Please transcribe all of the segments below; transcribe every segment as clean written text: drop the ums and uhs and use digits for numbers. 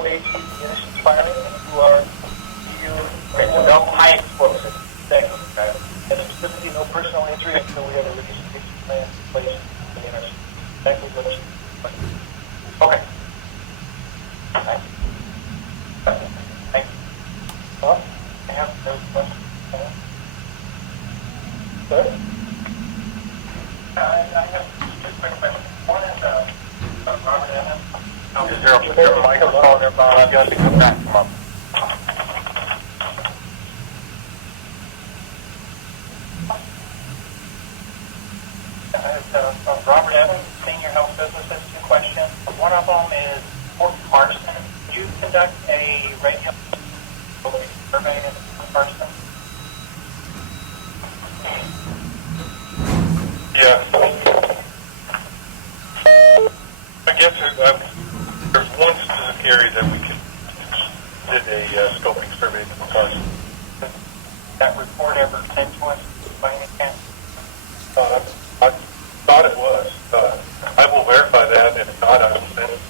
no HE munitions firing, and who are EU. Okay, so no high explosive. Thank you. Okay. And specifically, no personal injury until we have a remediation plan in place for the NRC. Exactly what you. Okay. Thank you. Well, I have no questions. Sir? I have two quick questions. One is Robert Evans. Is there a microphone there, Bob? I've got to come back from up. Robert Evans, Senior Health Physicist. Two questions. One of them is Fort Carson. Did you conduct a radio survey in Fort Carson? Yeah. I guess there's one specific area that we did a scoping survey in Carson. That report ever sent to us by any chance? I thought it was. I will verify that, and if not, I will send it.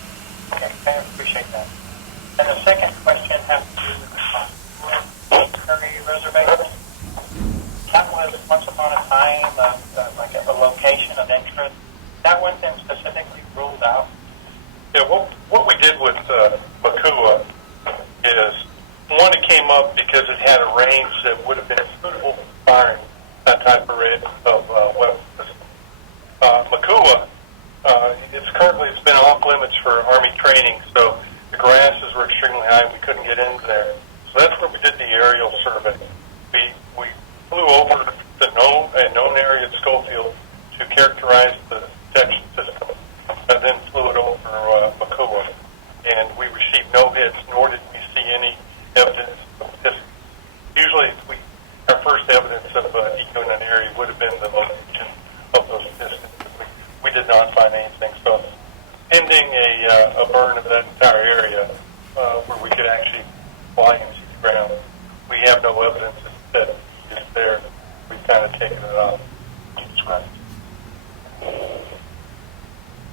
Okay, I appreciate that. And the second question has to do with Curry Reservation. That was once upon a time like a location of interest. That wasn't specifically ruled out. Yeah, what we did with Makua is, one, it came up because it had a range that would have been suitable for firing that type of weapon system. Makua, it's been off limits for Army training, so the grasses were extremely high and we couldn't get into there. So that's where we did the aerial survey. We flew over the known area at Schofield to characterize the detection system, and then flew it over Makua. And we received no hits, nor did we see any evidence of pistons. Usually, our first evidence of decoy in an area would have been the location of those pistons. We did not find anything. So, pending a burn of that entire area where we could actually fly and see the ground, we have no evidence that it's there. We've kind of taken it off.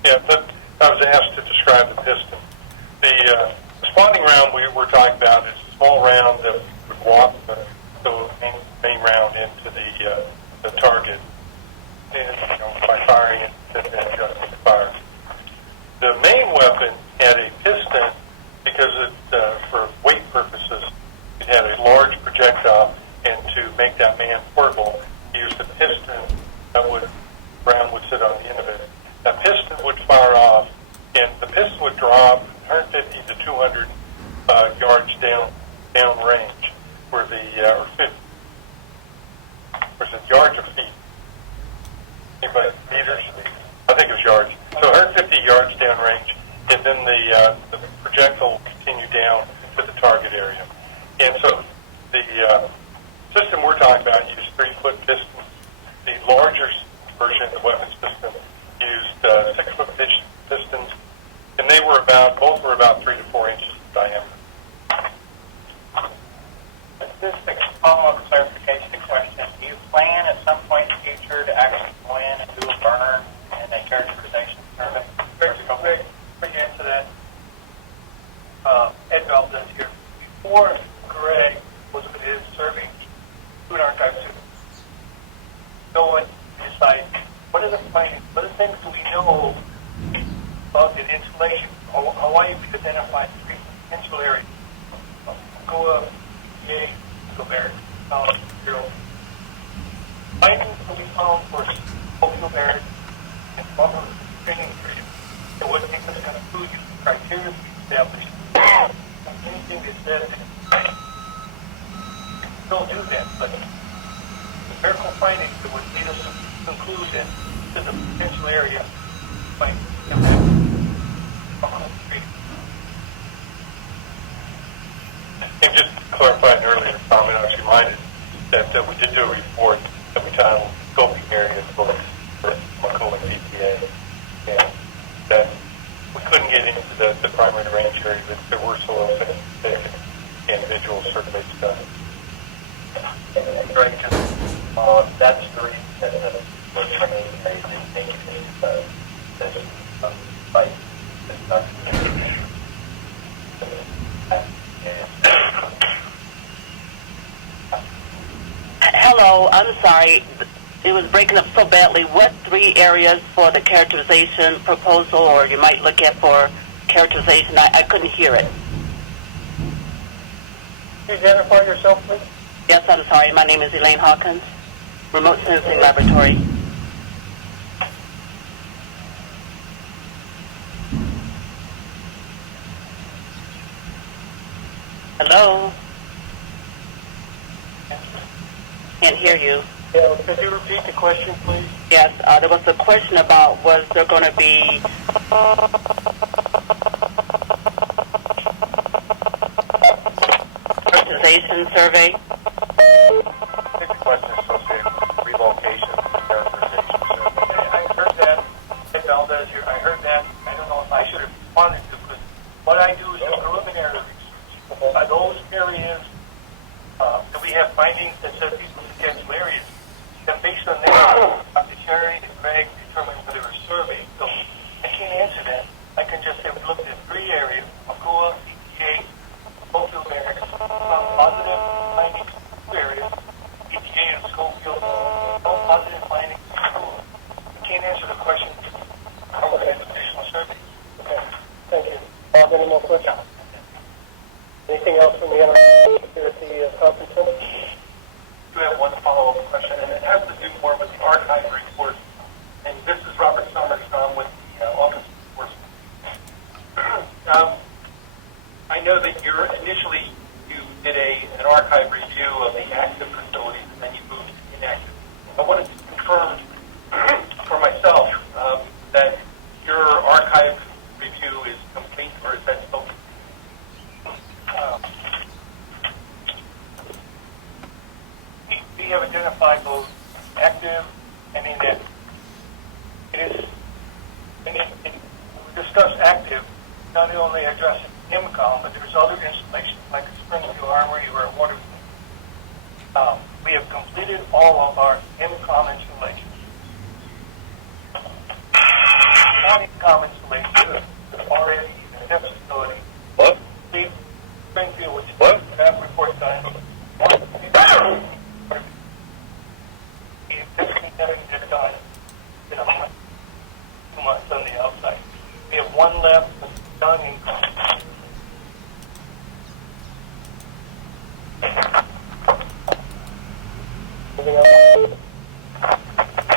Yeah, but I was asked to describe the piston. The spawning round we were talking about is a small round that would walk the main round into the target, and by firing it, then adjusting the fire. The main weapon had a piston because for weight purposes, it had a large projectile, and to make that man portable, he used a piston that round would sit on the end of it. That piston would fire off, and the piston would drop 150 to 200 yards down range, where or 50. Was it yards or feet? Anybody? Meters? I think it was yards. So 150 yards down range, and then the projectile will continue down to the target area. And so the system we're talking about used 3-foot pistons. The larger version of the weapon system used 6-foot pistons, and both were about 3 to 4 inches in diameter. This is a follow-up clarification question. Do you plan at some point in the future to actually go in and do a burn and a characterization survey? Bring you into that. Ed Valdez here. Before Greg was with his survey, do an archive to go and decide what are the findings, what are the things do we know about the insulation? Hawaii, we identified 3 potential areas. Goa, EA, Gilbert, Zero. Findings that we found for Gilbert and buffer training period. It would make us conclude the criteria we established. Anything they said, don't do that, but empirical findings that would lead us to conclusion to the potential area by And just to clarify an earlier comment, I was reminded that we did do a report that we titled Scoping Areas for Makua and DPA, and that we couldn't get into the primary range area, but there were soil thick individual surveys done. And Greg, that's the reason that we're trying to make this site. Hello, I'm sorry. It was breaking up so badly. What 3 areas for the characterization proposal, or you might look at for characterization? I couldn't hear it. Can you identify yourself, please? Yes, I'm sorry. My name is Elaine Hawkins, Remote Sensing Laboratory. Hello? Can't hear you. Yeah, could you repeat the question, please? Yes, there was a question about was there going to be characterization survey? I think the question is associated with relocation and characterization. I heard that. Hey, Valdez here. I heard that. I don't know if I should have responded to it. What I do is a preliminary research. By those areas that we have findings that says these are potential areas, then based on that, Dr. Cherry and Greg determine whether we're surveying. So I can't answer that. I can just say we looked at 3 areas: Makua, ETA, Schofield areas, positive findings in 2 areas, ETA and Schofield, no positive findings in 2. I can't answer the question. Are we going to additional surveys? Okay, thank you. Bob, any more questions? Anything else from the NRC here at the conference center? I do have one follow-up question, and it has to do more with the archive report. And this is Robert Summers with the Office of Enforcement. I know that initially you did an archive review of the active facilities, and then you moved to inactive. I wanted to confirm for myself that your archive review is complete, or is that still? We have identified those active and inactive. It is, when we discuss active, not only addressing IMCOM, but there's other installations like a Springfield Armory or a water. We have completed all of our IMCOM installations. Non-IMCOM installations are already in the test facility. What? Springfield, which What? that report done. Everything is done in a month, 2 months on the outside. We have 1 left that's done in.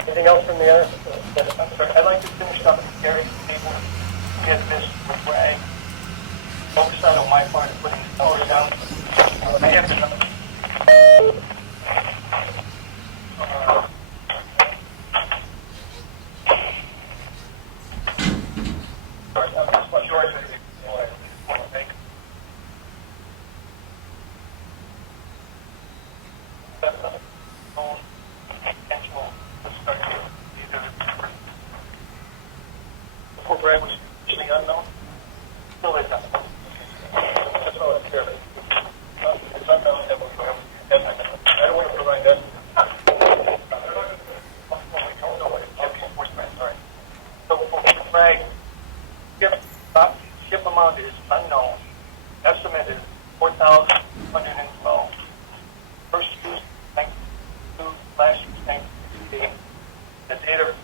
Anything else from the NRC? I'm sorry, I'd like to finish up with Gary table, get this with Greg. Oversight on my part of putting the numbers down. I have the numbers. Before Greg was usually unknown, still is unknown. That's all it's here. It's unknown that we're going to have. I don't want to provide that. So for Greg, ship amount is unknown. Estimate is 4,112. First use, thanks to last year's thanks to the data.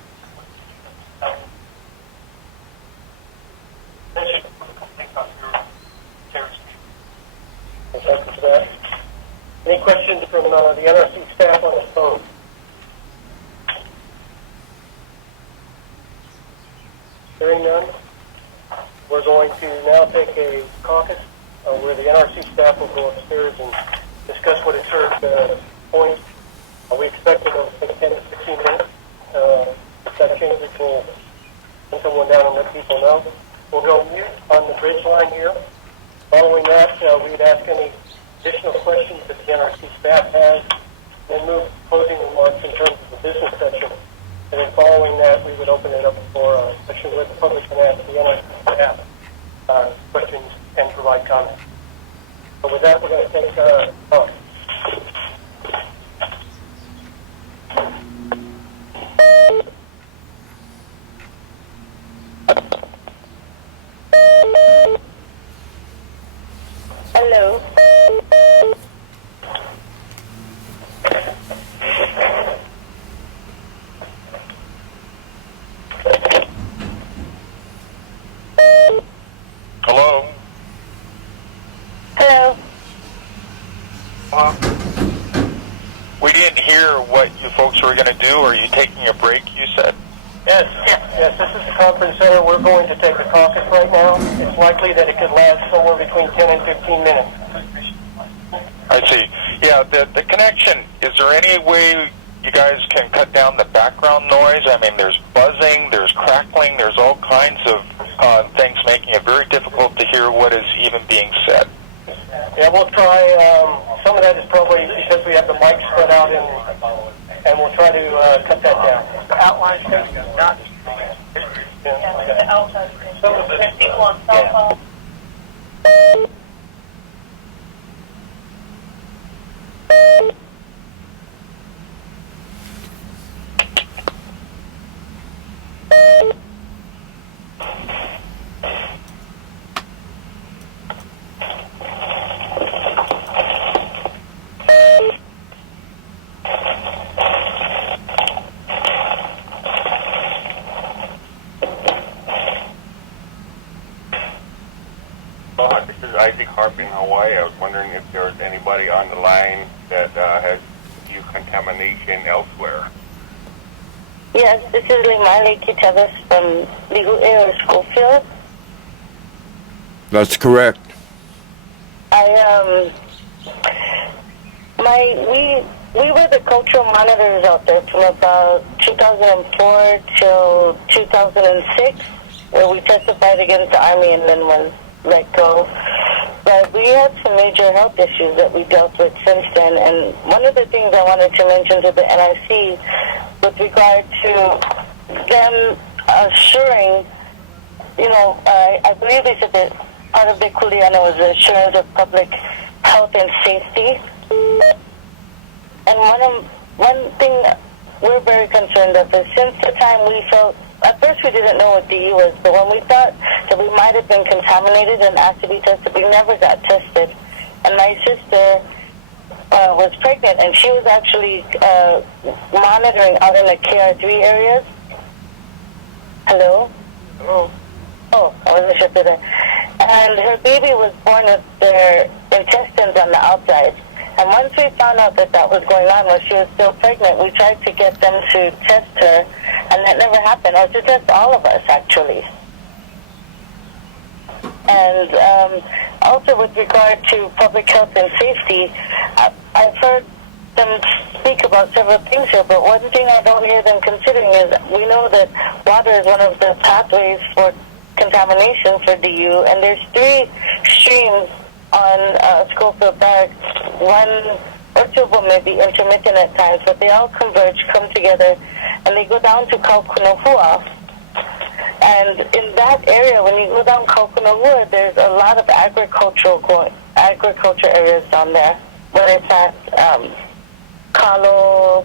That should complete on your care sheet. Thank you for that. Any questions from the NRC staff on the phone? Hearing none, we're going to now take a caucus where the NRC staff will go upstairs and discuss what has heard points. We expect it will take 10 to 15 minutes. If that changes, we'll send someone down and let people know. We'll go mute on the bridge line here. Following that, we'd ask any additional questions that the NRC staff has, and move closing remarks in terms of the business section. And then following that, we would open it up for a session where the public can ask the NRC staff questions and provide comments. So with that, we're going to take talk. Hello. We didn't hear what you folks were going to do. Are you taking a break, you said? Yes, this is the conference center. We're going to take a caucus right now. It's likely that it could last somewhere between 10 and 15 minutes. I see. Yeah, the connection, is there any way you guys can cut down the background noise? I mean, there's buzzing, there's crackling, there's all kinds of things making it very difficult to hear what is even being said. Yeah, we'll try. Some of that is probably because we have the mic spread out, and we'll try to cut that down. The outline shows not. The outline. So there's people on cell phone. This is Isaac Harp in Hawaii. I was wondering if there's anybody on the line that has viewed contamination elsewhere. Yes, this is Limali Kitavas from Ligu Air Schofield. That's correct. We were the cultural monitors out there from about 2004 till 2006, where we testified against the Army and then was let go. But we had some major health issues that we dealt with since then, and one of the things I wanted to mention to the N.R.C. with regard to them assuring, I believe they said that part of the Kuleana was the assurance of public health and safety. And one thing we're very concerned of is since the time we felt, at first we didn't know what DE was, but when we thought that we might have been contaminated and asked to be tested, we never got tested. And my sister was pregnant, and she was actually monitoring out in the KR3 areas. Hello? Hello? Oh, I wasn't sure if that. And her baby was born with their intestines on the outside. And once we found out that that was going on while she was still pregnant, we tried to get them to test her, and that never happened, or to test all of us, actually. And also with regard to public health and safety, I've heard them speak about several things here, but one thing I don't hear them considering is we know that water is one of the pathways for contamination for DU, and there's 3 streams on Schofield Barracks. One or 2 of them may be intermittent at times, but they all converge, come together, and they go down to Kaukunahua. And in that area, when you go down Kaukunahua, there's a lot of agriculture areas down there, where they plant kalo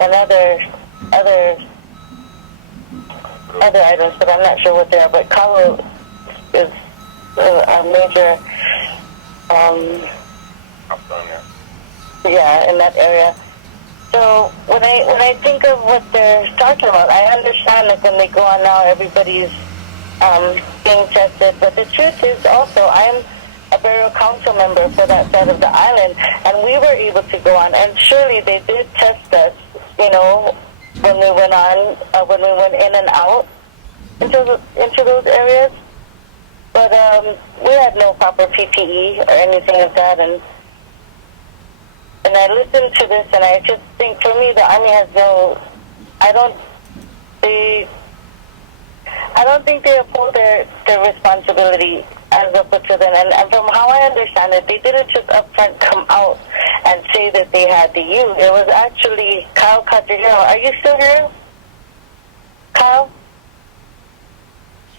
and other items, but I'm not sure what they are. But kalo is a major, in that area. So when I think of what they're talking about, I understand that when they go on now, everybody's being tested. But the truth is also, I'm a burial council member for that side of the island, and we were able to go on. And surely they did test us, when we went on, when we went in and out into those areas. But we had no proper PPE or anything like that, and I listened to this, and I just think, for me, the Army has I don't think they uphold their responsibility as up to them. And from how I understand it, they didn't just upfront come out and say that they had the U. It was actually Kyle Katsuhiro. Are you still here? Kyle?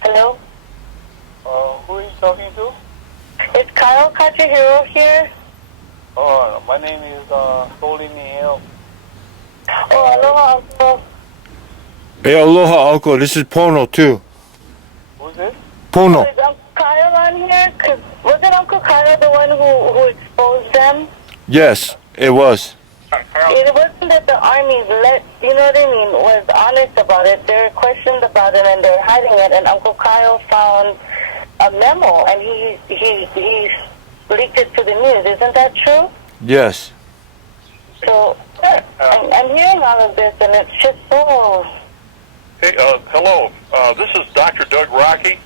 Hello? Who are you talking to? Is Kyle Katsuhiro here? Oh, my name is Soli Niel. Oh, aloha, Uncle. Hey, aloha, Uncle. This is Pono, too. Who's this? Pono. Is Uncle Kyle on here? Wasn't Uncle Kyle the one who exposed them? Yes, it was. It wasn't that the Army was honest about it. They were questioned about it, and they're hiding it. And Uncle Kyle found a memo, and he leaked it to the news. Isn't that true? Yes. So I'm hearing all of this, and it's just so. Hey, hello. This is Dr. Doug Rocky.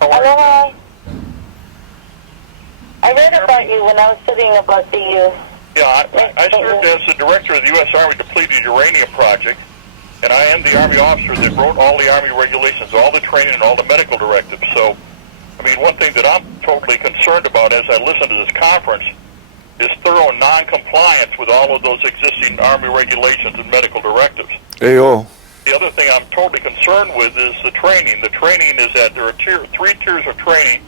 How are you? Hello. I read about you when I was studying about the. Yeah, I served as the director of the U.S. Army Depleted Uranium Project, and I am the Army officer that wrote all the Army regulations, all the training, and all the medical directives. So, I mean, one thing that I'm totally concerned about as I listen to this conference is thorough non-compliance with all of those existing Army regulations and medical directives. Ayo. The other thing I'm totally concerned with is the training. The training is that there are three tiers of training,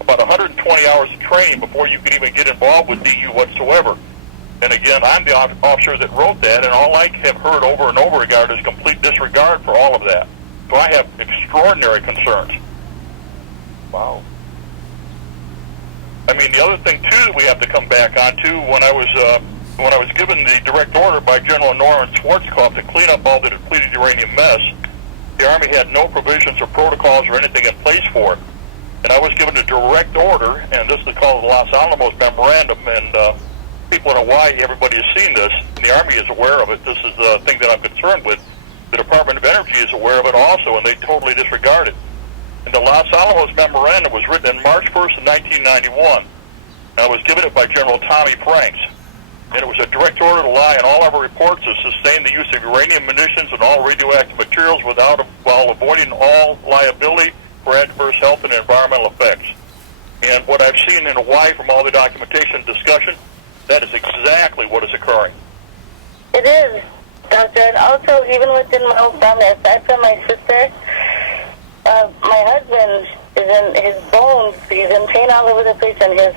about 120 hours of training before you can even get involved with DU whatsoever. And again, I'm the officer that wrote that, and all I have heard over and over again is complete disregard for all of that. So I have extraordinary concerns. Wow. I mean, the other thing too that we have to come back onto, when I was given the direct order by General Norman Schwarzkopf to clean up all the depleted uranium mess, the Army had no provisions or protocols or anything in place for it. And I was given a direct order, and this is called the Los Alamos Memorandum, and people in Hawaii, everybody has seen this, and the Army is aware of it. This is the thing that I'm concerned with. The Department of Energy is aware of it also, and they totally disregard it. And the Los Alamos Memorandum was written on March 1st of 1991. And I was given it by General Tommy Franks. And it was a direct order to lie in all of our reports to sustain the use of uranium munitions and all radioactive materials while avoiding all liability for adverse health and environmental effects. And what I've seen in Hawaii from all the documentation and discussion, that is exactly what is occurring. It is, Doctor. And also, even within my own family, aside from my sister, my husband is in his bones. He's in pain all over the place, and his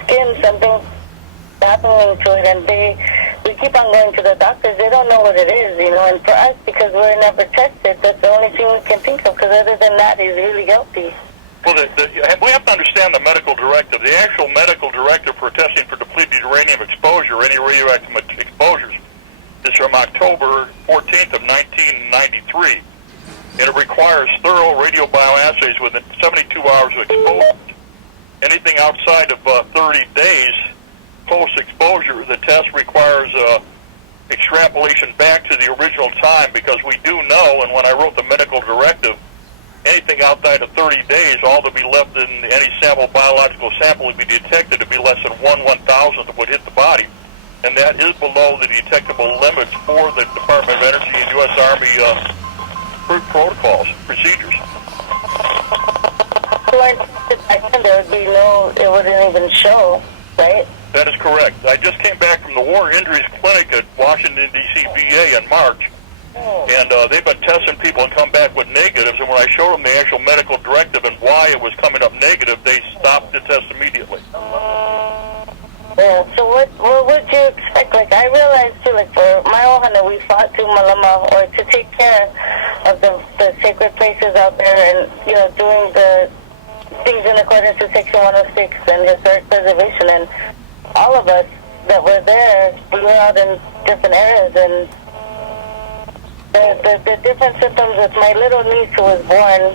skin, something's happening to it. And we keep on going to the doctors. They don't know what it is, you know. And for us, because we're never tested, that's the only thing we can think of. Because other than that, he's really healthy. Well, we have to understand the medical directive. The actual medical directive for testing for depleted uranium exposure or any radioactive exposures is from October 14th of 1993. And it requires thorough radiobioassays within 72 hours of exposure. Anything outside of 30 days post-exposure, the test requires extrapolation back to the original time, because we do know, and when I wrote the medical directive, anything outside of 30 days, all to be left in any biological sample would be detected to be less than 1/1000th of what hit the body. And that is below the detectable limits for the Department of Energy and U.S. Army protocols, procedures. So there would be it wouldn't even show, right? That is correct. I just came back from the War Injuries Clinic at Washington, D.C. VA in March. And they've been testing people and come back with negatives. And when I showed them the actual medical directive and why it was coming up negative, they stopped the test immediately. Yeah, so what would you expect? Like, I realized, too, like, for my ohana, we fought to Malama, or to take care of the sacred places out there and, you know, doing the things in accordance to Section 106 and historic preservation. And all of us that were there, we were out in different areas, and the different symptoms with my little niece who was born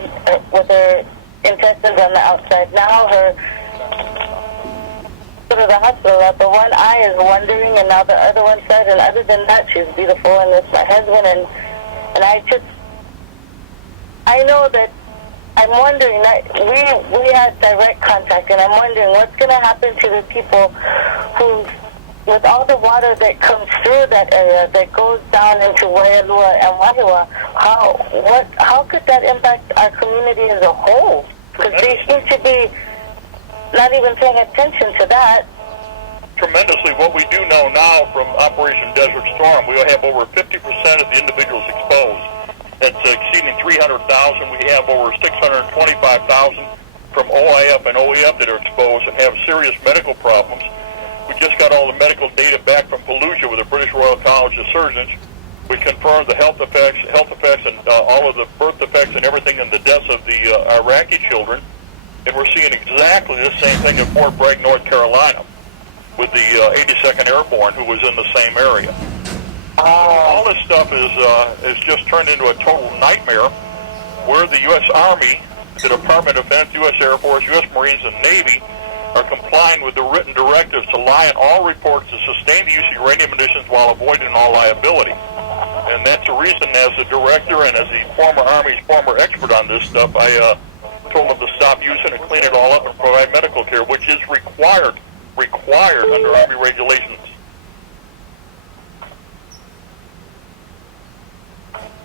with her intestines on the outside. Now her go to the hospital. The one eye is wandering, and now the other one side. And other than that, she's beautiful, and it's my husband. And I know that I'm wondering that we had direct contact, and I'm wondering what's going to happen to the people who, with all the water that comes through that area, that goes down into Waialua and Wahiwa, how could that impact our community as a whole? Because they seem to be not even paying attention to that. Tremendously. What we do know now from Operation Desert Storm, we have over 50% of the individuals exposed. That's exceeding 300,000. We have over 625,000 from OIF and OEF that are exposed and have serious medical problems. We just got all the medical data back from Fallujah with the British Royal College of Surgeons. We confirmed the health effects and all of the birth effects and everything in the deaths of the Iraqi children. And we're seeing exactly the same thing at Fort Bragg, North Carolina, with the 82nd Airborne, who was in the same area. All this stuff is just turned into a total nightmare, where the U.S. Army, the Department of Defense, U.S. Air Force, U.S. Marines, and Navy are complying with the written directives to lie in all reports to sustain the use of uranium munitions while avoiding all liability. And that's the reason, as the director and as the former Army's former expert on this stuff, I told them to stop using and clean it all up and provide medical care, which is required under Army regulations.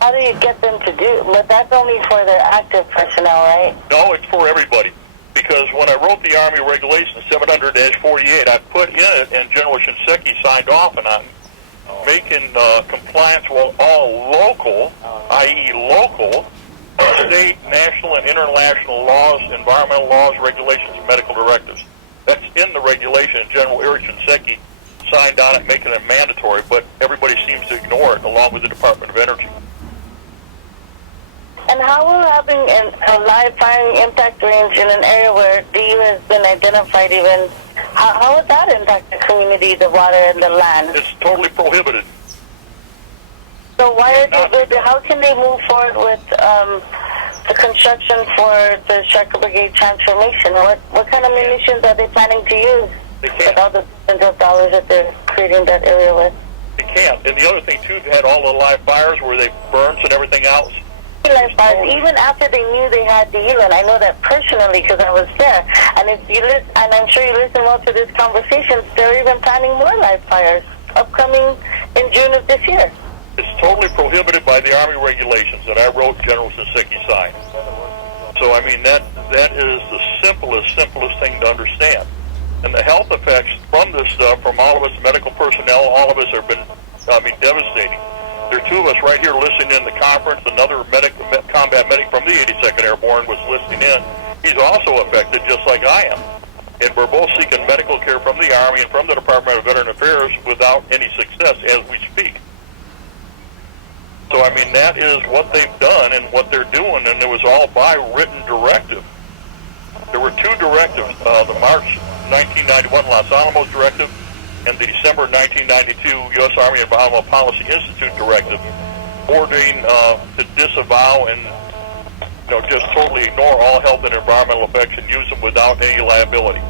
How do you get them to do? But that's only for their active personnel, right? No, it's for everybody. Because when I wrote the Army Regulations 700-48, I put in it, and General Shinseki signed off on making compliance with all local, i.e. local, state, national, and international laws, environmental laws, regulations, and medical directives. That's in the regulation. General Eric Shinseki signed on it, making it mandatory, but everybody seems to ignore it, along with the Department of Energy. And how will having a live firing impact range in an area where DU has been identified even, how would that impact the community, the water, and the land? It's totally prohibited. So why are they building, how can they move forward with the construction for the Striker Brigade transformation? What kind of munitions are they planning to use with all the billions of dollars that they're creating that area with? They can't. And the other thing, too, they had all the live fires where they burns and everything else. Live fires, even after they knew they had DU, and I know that personally because I was there. And if you listen, and I'm sure you listen well to this conversation, they're even planning more live fires upcoming in June of this year. It's totally prohibited by the Army regulations that I wrote, General Shinseki signed. So, I mean, that is the simplest thing to understand. And the health effects from this stuff, from all of us medical personnel, all of us have been, devastating. There are two of us right here listening in the conference. Another combat medic from the 82nd Airborne was listening in. He's also affected, just like I am. And we're both seeking medical care from the Army and from the Department of Veteran Affairs without any success as we speak. So, I mean, that is what they've done and what they're doing, and it was all by written directive. There were two directives, the March 1991 Los Alamos Directive and the December 1992 U.S. Army Environmental Policy Institute Directive, ordering to disavow and just totally ignore all health and environmental effects and use them without any liability.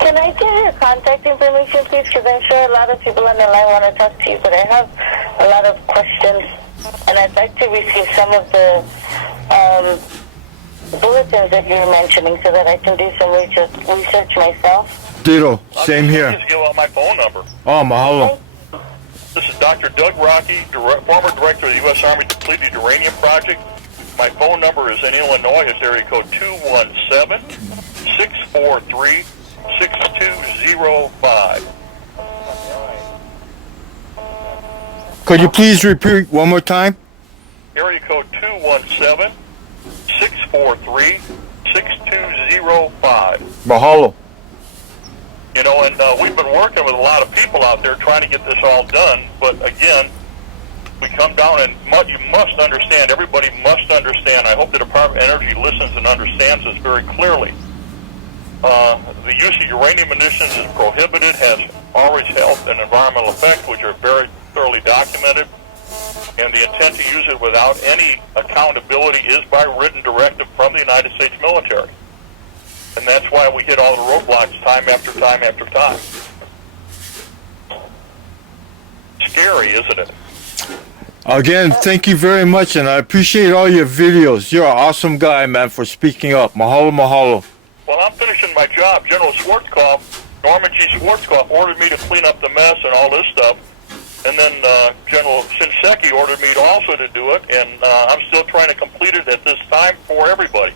Can I get your contact information, please? Because I'm sure a lot of people on the line want to talk to you, but I have a lot of questions, and I'd like to receive some of the bulletins that you're mentioning so that I can do some research myself. Ditto. Same here. Just give out my phone number. Oh, mahalo. This is Dr. Doug Rocky, former director of the U.S. Army Depleted Uranium Project. My phone number is in Illinois. It's area code 217-643-6205. Could you please repeat one more time? Area code 217-643-6205. Mahalo. And we've been working with a lot of people out there trying to get this all done, but again, we come down and you must understand, everybody must understand, I hope the Department of Energy listens and understands this very clearly. The use of uranium munitions is prohibited, has always health and environmental effects, which are very thoroughly documented, and the intent to use it without any accountability is by written directive from the United States military. And that's why we hit all the roadblocks time after time after time. Scary, isn't it? Again, thank you very much, and I appreciate all your videos. You're an awesome guy, man, for speaking up. Mahalo, mahalo. Well, I'm finishing my job. General Schwarzkopf, Norman G. Schwarzkopf, ordered me to clean up the mess and all this stuff. And then General Shinseki ordered me also to do it, and I'm still trying to complete it at this time for everybody.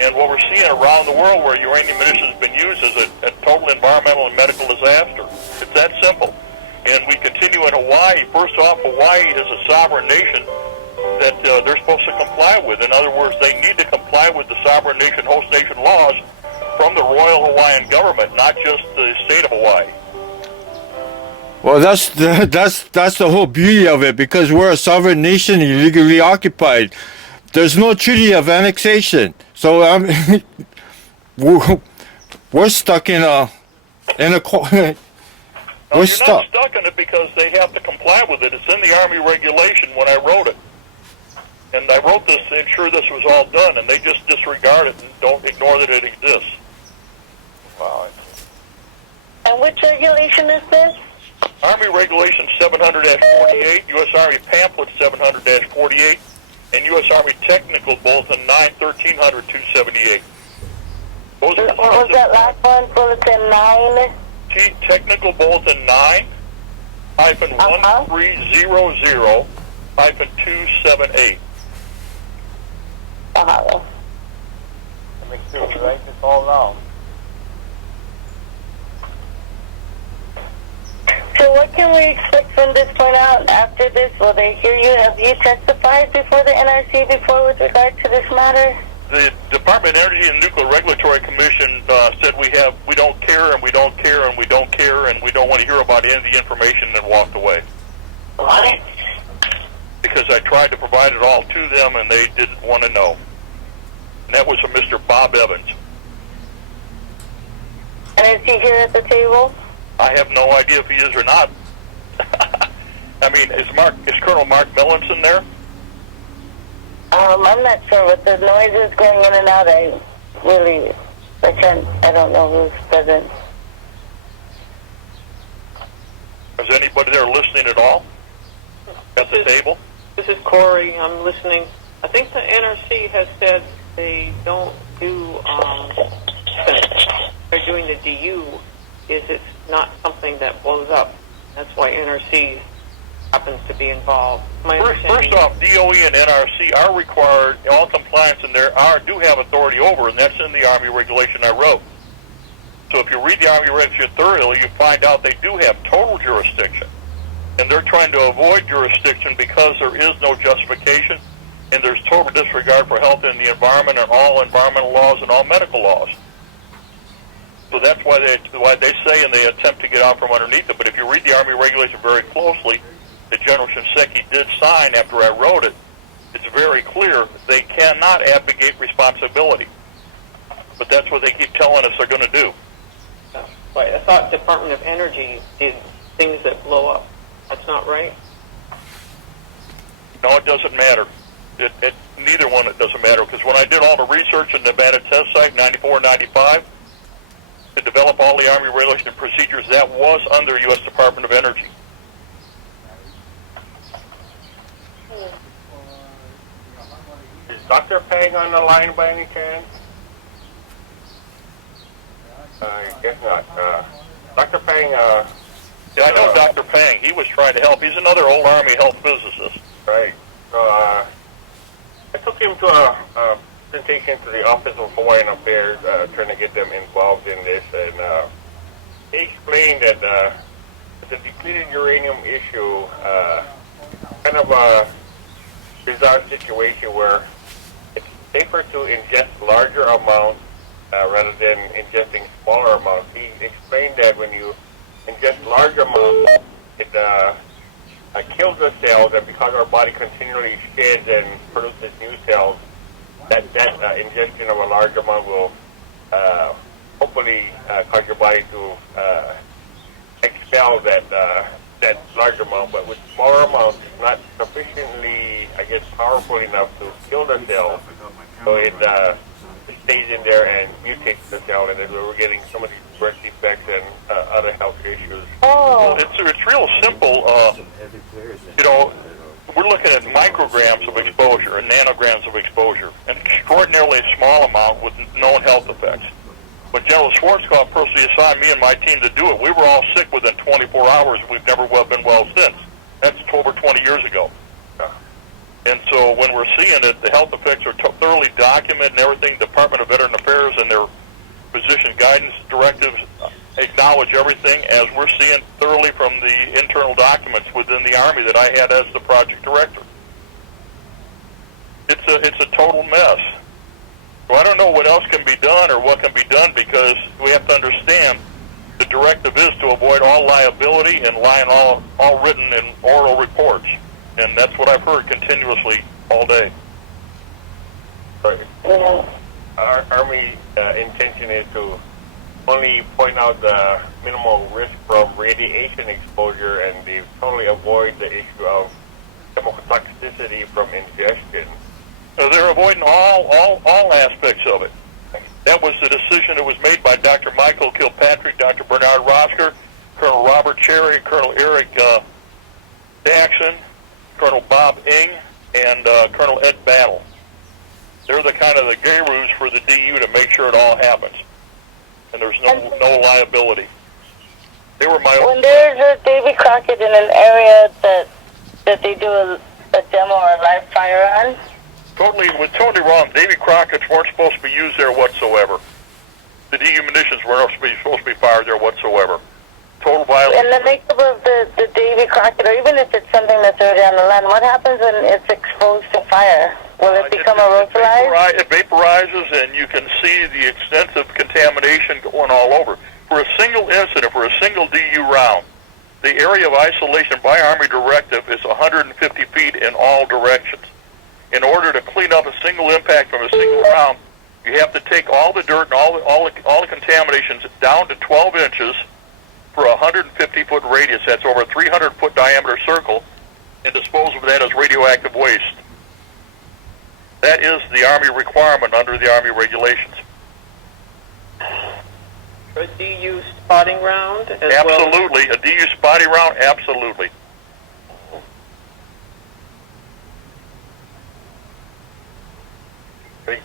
And what we're seeing around the world where uranium munitions has been used is a total environmental and medical disaster. It's that simple. And we continue in Hawaii. First off, Hawaii is a sovereign nation that they're supposed to comply with. In other words, they need to comply with the sovereign nation, host nation laws from the Royal Hawaiian government, not just the state of Hawaii. Well, that's the whole beauty of it, because we're a sovereign nation, illegally occupied. There's no treaty of annexation, so we're stuck in a. No, you're not stuck in it because they have to comply with it. It's in the Army regulation when I wrote it. And I wrote this to ensure this was all done, and they just disregard it and don't ignore that it exists. Wow. which regulation is this? Army Regulation 700-48, U.S. Army Pamphlet 700-48, and U.S. Army Technical Bulletin 9-1300-278. Those are What was that last one? Bulletin 9? Technical Bulletin 9-1300-278. Uh-huh. Make sure we write this all down. So what can we expect from this point out after this? Will they hear you? Have you testified before the NRC before with regard to this matter? The Department of Energy and Nuclear Regulatory Commission said we don't care and we don't care and we don't care and we don't want to hear about any of the information, and walked away. What? Because I tried to provide it all to them and they didn't want to know. And that was a Mr. Bob Evans. And is he here at the table? I have no idea if he is or not. I mean, is Colonel Mark Millinson there? I'm not sure, but the noise is going in and out. I don't know who's present. Is anybody there listening at all? At the table? This is Corey. I'm listening. I think the NRC has said they don't do, they're doing the DU, it's not something that blows up. That's why NRC happens to be involved. First off, DOE and NRC are required, all compliance in there do have authority over, and that's in the Army regulation I wrote. So if you read the Army regulation thoroughly, you find out they do have total jurisdiction. And they're trying to avoid jurisdiction because there is no justification, and there's total disregard for health and the environment and all environmental laws and all medical laws. So that's why they say, and they attempt to get out from underneath it. But if you read the Army regulation very closely, that General Shinseki did sign after I wrote it, it's very clear they cannot abdicate responsibility. But that's what they keep telling us they're going to do. I thought Department of Energy did things that blow up. That's not right? No, it doesn't matter. Neither one, it doesn't matter. Because when I did all the research in Nevada test site, 94 and 95, to develop all the Army regulation and procedures, that was under U.S. Department of Energy. Is Dr. Pang on the line by any chance? I guess not. Dr. Pang, yeah, I know Dr. Pang. He was trying to help. He's another old Army health physicist. right. So, I took him to a presentation to the Office of Hawaiian Affairs, trying to get them involved in this, and he explained that the depleted uranium issue, kind of a bizarre situation where it's safer to ingest larger amounts rather than ingesting smaller amounts. He explained that when you ingest large amounts, it kills the cells, and because our body continually sheds and produces new cells, that ingestion of a large amount will hopefully cause your body to expel that large amount. But with smaller amounts, it's not sufficiently, I guess, powerful enough to kill the cell, so it stays in there and mutates the cell, and then we're getting some of these birth defects and other health issues. Oh. Well, it's real simple. We're looking at micrograms of exposure and nanograms of exposure, an extraordinarily small amount with known health effects. When General Schwarzkopf personally assigned me and my team to do it, we were all sick within 24 hours. We've never been well since. That's over 20 years ago. And so when we're seeing it, the health effects are thoroughly documented and everything. Department of Veteran Affairs and their physician guidance directives acknowledge everything, as we're seeing thoroughly from the internal documents within the Army that I had as the project director. It's a total mess. So I don't know what else can be done or what can be done, because we have to understand the directive is to avoid all liability and lie in all written and oral reports. And that's what I've heard continuously all day. Right. Our Army intention is to only point out the minimal risk from radiation exposure, and they totally avoid the issue of chemical toxicity from ingestion. So they're avoiding all aspects of it. That was the decision that was made by Dr. Michael Kilpatrick, Dr. Bernard Rosker, no liability. They were my When there's a Davy Crockett in an area that they do a demo or a live fire on? totally wrong. Davy Crockett's weren't supposed to be used there whatsoever. The DU munitions weren't supposed to be fired there whatsoever. Total violation. In the makeup of the Davy Crockett, or even if it's something that's already on the land, what happens when it's exposed to fire? Will it become aerosolized? It vaporizes, and you can see the extensive contamination going all over. For a single incident, for a single DU round, the area of isolation by Army directive is 150 feet in all directions. In order to clean up a single impact from a single round, you have to take all the dirt and all the contaminations down to 12 inches for a 150-foot radius. That's over a 300-foot diameter circle, and dispose of that as radioactive waste. That is the Army requirement under the Army regulations. A DU spotting round as Absolutely. A DU spotting round, absolutely.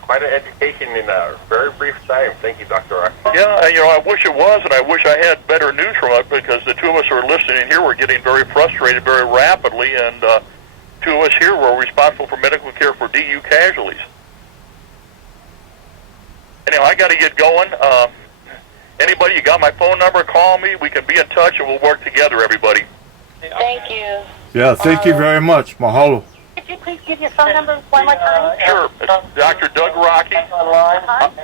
Quite an education in a very brief time. Thank you, Dr. R. Yeah, I wish it was, and I wish I had better news from it, because the two of us who are listening here were getting very frustrated very rapidly, and two of us here were responsible for medical care for DU casualties. Anyway, I got to get going. Anybody, you got my phone number, call me. We can be in touch, and we'll work together, everybody. Thank you. Yeah, thank you very much. Mahalo. Could you please give your phone number one more time? Sure. It's Dr. Doug Rocky,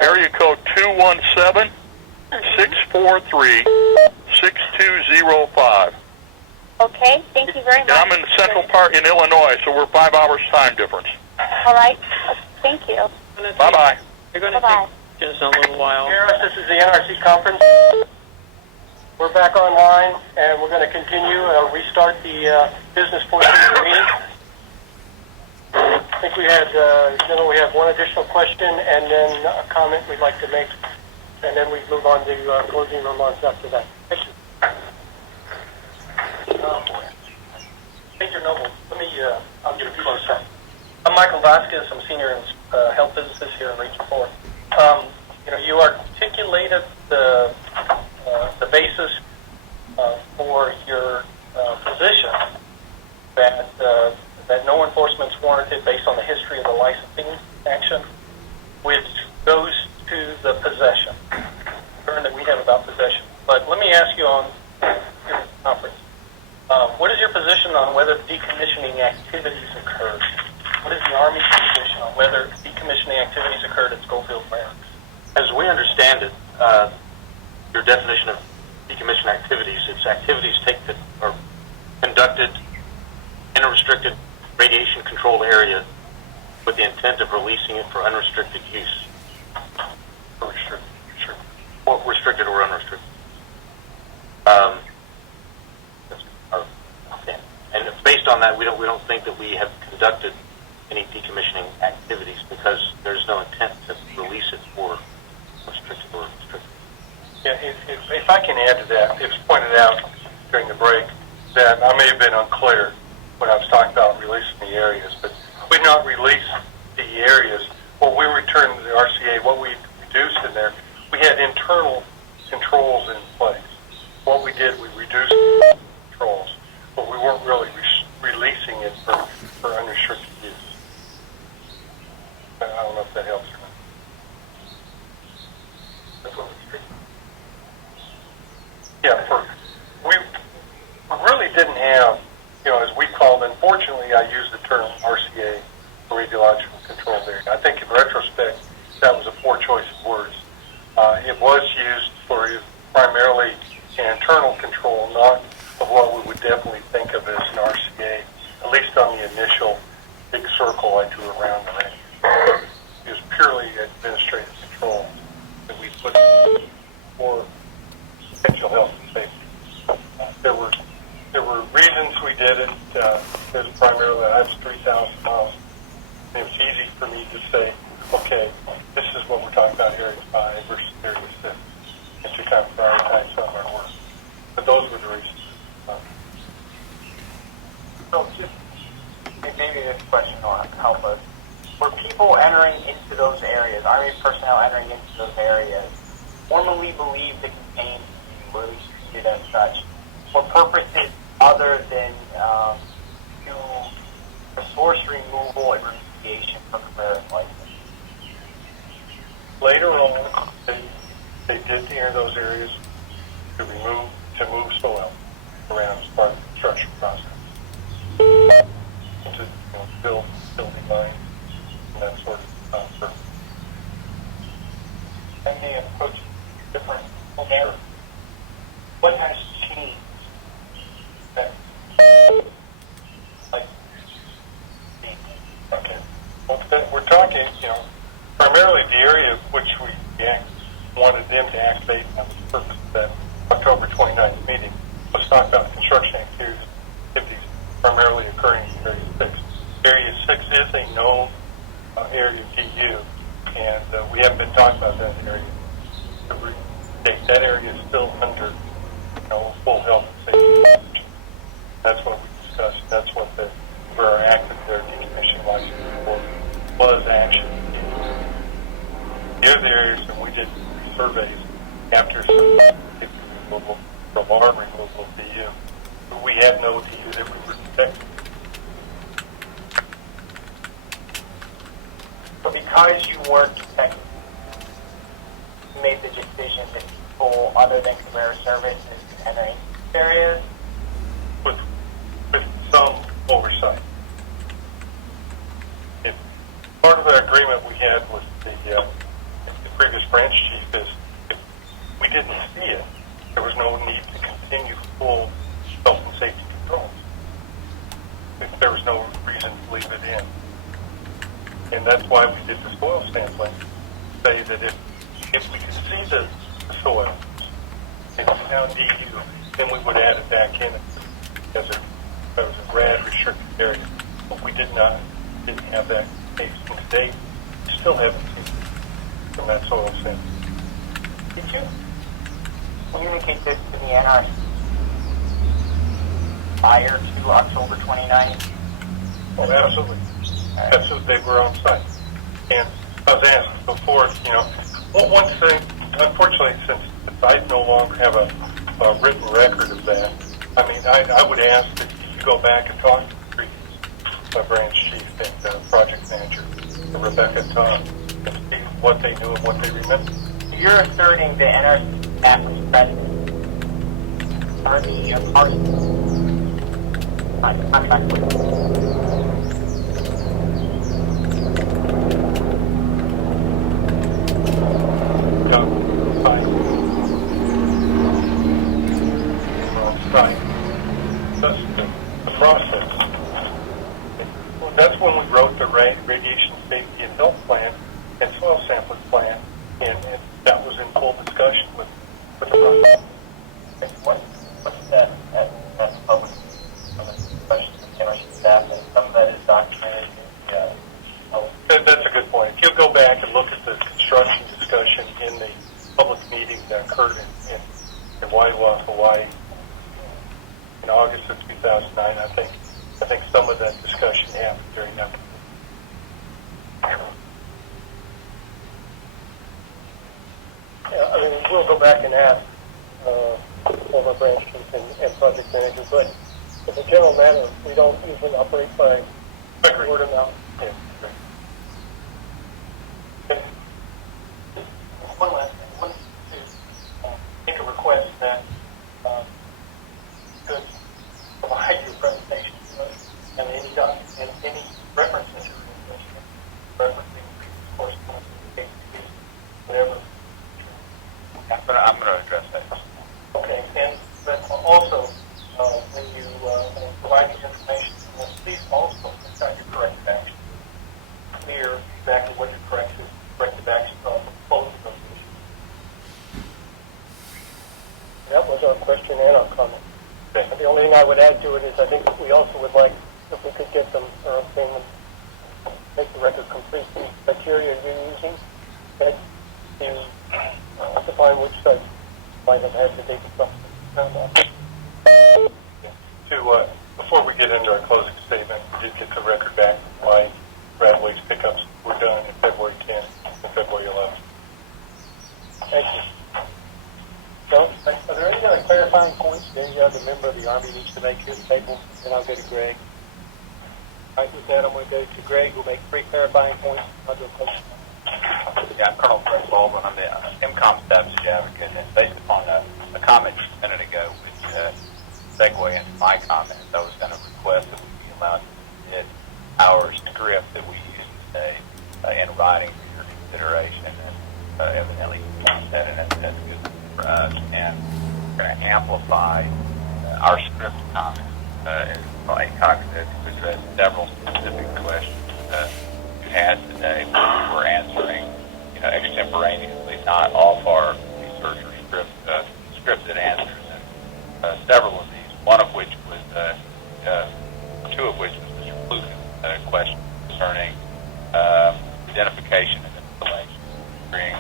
area code 217-643-6205. Okay, thank you very much. And I'm in the Central Part in Illinois, so we're 5 hours time difference. All right, thank you. Bye-bye. You're going to Bye-bye. take just a little while. This is the NRC conference. We're back online, and we're going to continue, restart the business portion of the meeting. I think we have one additional question and then a comment we'd like to make, and then we move on to closing remarks after that. Thank you. Major Noble, I'll give a close up. I'm Michael Vasquez. I'm senior in health physicist here in Region 4. You articulated the basis for your position that no enforcement is warranted based on the history of the licensing action, which goes to the possession, concern that we have about possession. But let me ask you on your conference, what is your position on whether decommissioning activities occurred? What is the Army's position on whether decommissioning activities occurred at Schofield Barracks? As we understand it, your definition of decommission activities, it's activities that are conducted in a restricted radiation-controlled area with the intent of releasing it for unrestricted use. Or restricted, sure. Or restricted or unrestricted. That's our intent. And based on that, we don't think that we have conducted any decommissioning activities because there's no intent to release it for restricted or restricted. Yeah, if I can add to that, it was pointed out during the break that I may have been unclear when I was talking about releasing the areas, but we not released the areas. What we returned to the RCA, what we reduced in there, we had internal controls in place. What we did, we reduced controls, but we weren't really releasing it for unrestricted use. I don't know if that helps or not. That's what we we really didn't have, as we called, unfortunately, I use the term RCA, radiological control area. I think in retrospect, that was a poor choice of words. It was used for primarily an internal control, not of what we would definitely think of as an RCA, at least on the initial big circle I drew around the ring. It was purely administrative control that we put for potential health and safety. There were reasons we did it. There's primarily, I was 3,000 miles. And it was easy for me to say, okay, this is what we're talking about, Area 5 versus Area 6, and to kind of prioritize some of our work. But those were the reasons. So just maybe this question will help us. Were people entering into those areas, Army personnel entering into those areas, formally believed to or at least treated as such, for purposes other than to resource removal and remediation for Cabrera's license. Later on, they did clear those areas to move soil around as part of the construction process. To building lines and that sort of stuff. And they approach different scenarios. What has changed? Okay. Well, we're talking, primarily the area which we wanted them to activate on the purpose of that October 29th meeting. Let's talk about construction activities primarily occurring in Area 6. Area 6 is a known area TU, and we haven't been talking about that area. That area is still under full health and safety. That's what we discussed. That's what where our active their decommissioning license was actually. The other areas that we did surveys after removal, from our removal of TU, but we had no TU that we were detecting. So because you weren't detecting, you made the decision that people other than Cabrera Services can enter into these areas? With some oversight. Part of the agreement we had with the previous branch chief is if we didn't see it, there was no need to continue full health and safety controls. If there was no reason to leave it in. And that's why we did the soil sampling, say that if we could see the soil and we found DU, then we would add it back in as a RAD restricted area. But we didn't have that case. And today, we still haven't seen it from that soil sample. Did you communicate this to the N.R.C. prior to October 29th? Oh, absolutely. Absolutely, they were on site. And I was asked before, one thing, unfortunately, since I no longer have a written record of that, I would ask that you go back and talk to the previous branch chief and project manager, Rebecca Todd, and see what they knew and what they remember. You're asserting the NRC staff was present or the party contract with the process. That's when we wrote the radiation safety and health plan and soil sampling plan, and that was in full discussion with the process. What's that public discussion with the NRC staff, and some of that is documented in That's a good point. If you'll go back and look at the construction discussion in the public meeting that occurred in Waiwa, Hawaii, in August of 2009, I think some of that discussion happened during that. Yeah, we'll go back and ask former branch chief and project manager, but as a general matter, we don't usually operate by word of mouth. Yeah. One last thing. I wanted to make a request that you could provide your presentation to us and any reference material, referencing correspondence, whatever. I'm going to address that. Okay, and but also when you provide this information, please also contact your corrective action. Clear exactly what your corrective actions are for both of those issues. That was our question and our comment. Okay. The only thing I would add to it is I think we also would like, if we could get them, or make the record complete, the criteria you're using, that you define which sites might have had the data stuff. Before we get into our closing statement, we did get the record back why Bradley's pickups were done in February 10th and February 11th. Thank you. John? Are there any other clarifying points any other member of the Army needs to make here at the table? Then I'll go to Greg. All right, with that, I'm going to go to Greg. We'll make 3 clarifying points. I'll do a question. Yeah, I'm Colonel Greg Baldwin. I'm the MCOM Staff Advocate, and based upon a comment just a minute ago, which segue into my comments, I was going to request that we be allowed to submit our script that we use today in writing for your consideration, and evidently you said, and that's good for us. And we're going to amplify our script comments, as Mike Cox said, to address several specific questions you had today, which we're answering, extemporaneously, not off our research or scripted answers. And several of these, one of which was, 2 of which was Mr. Kluge's question concerning identification and installation during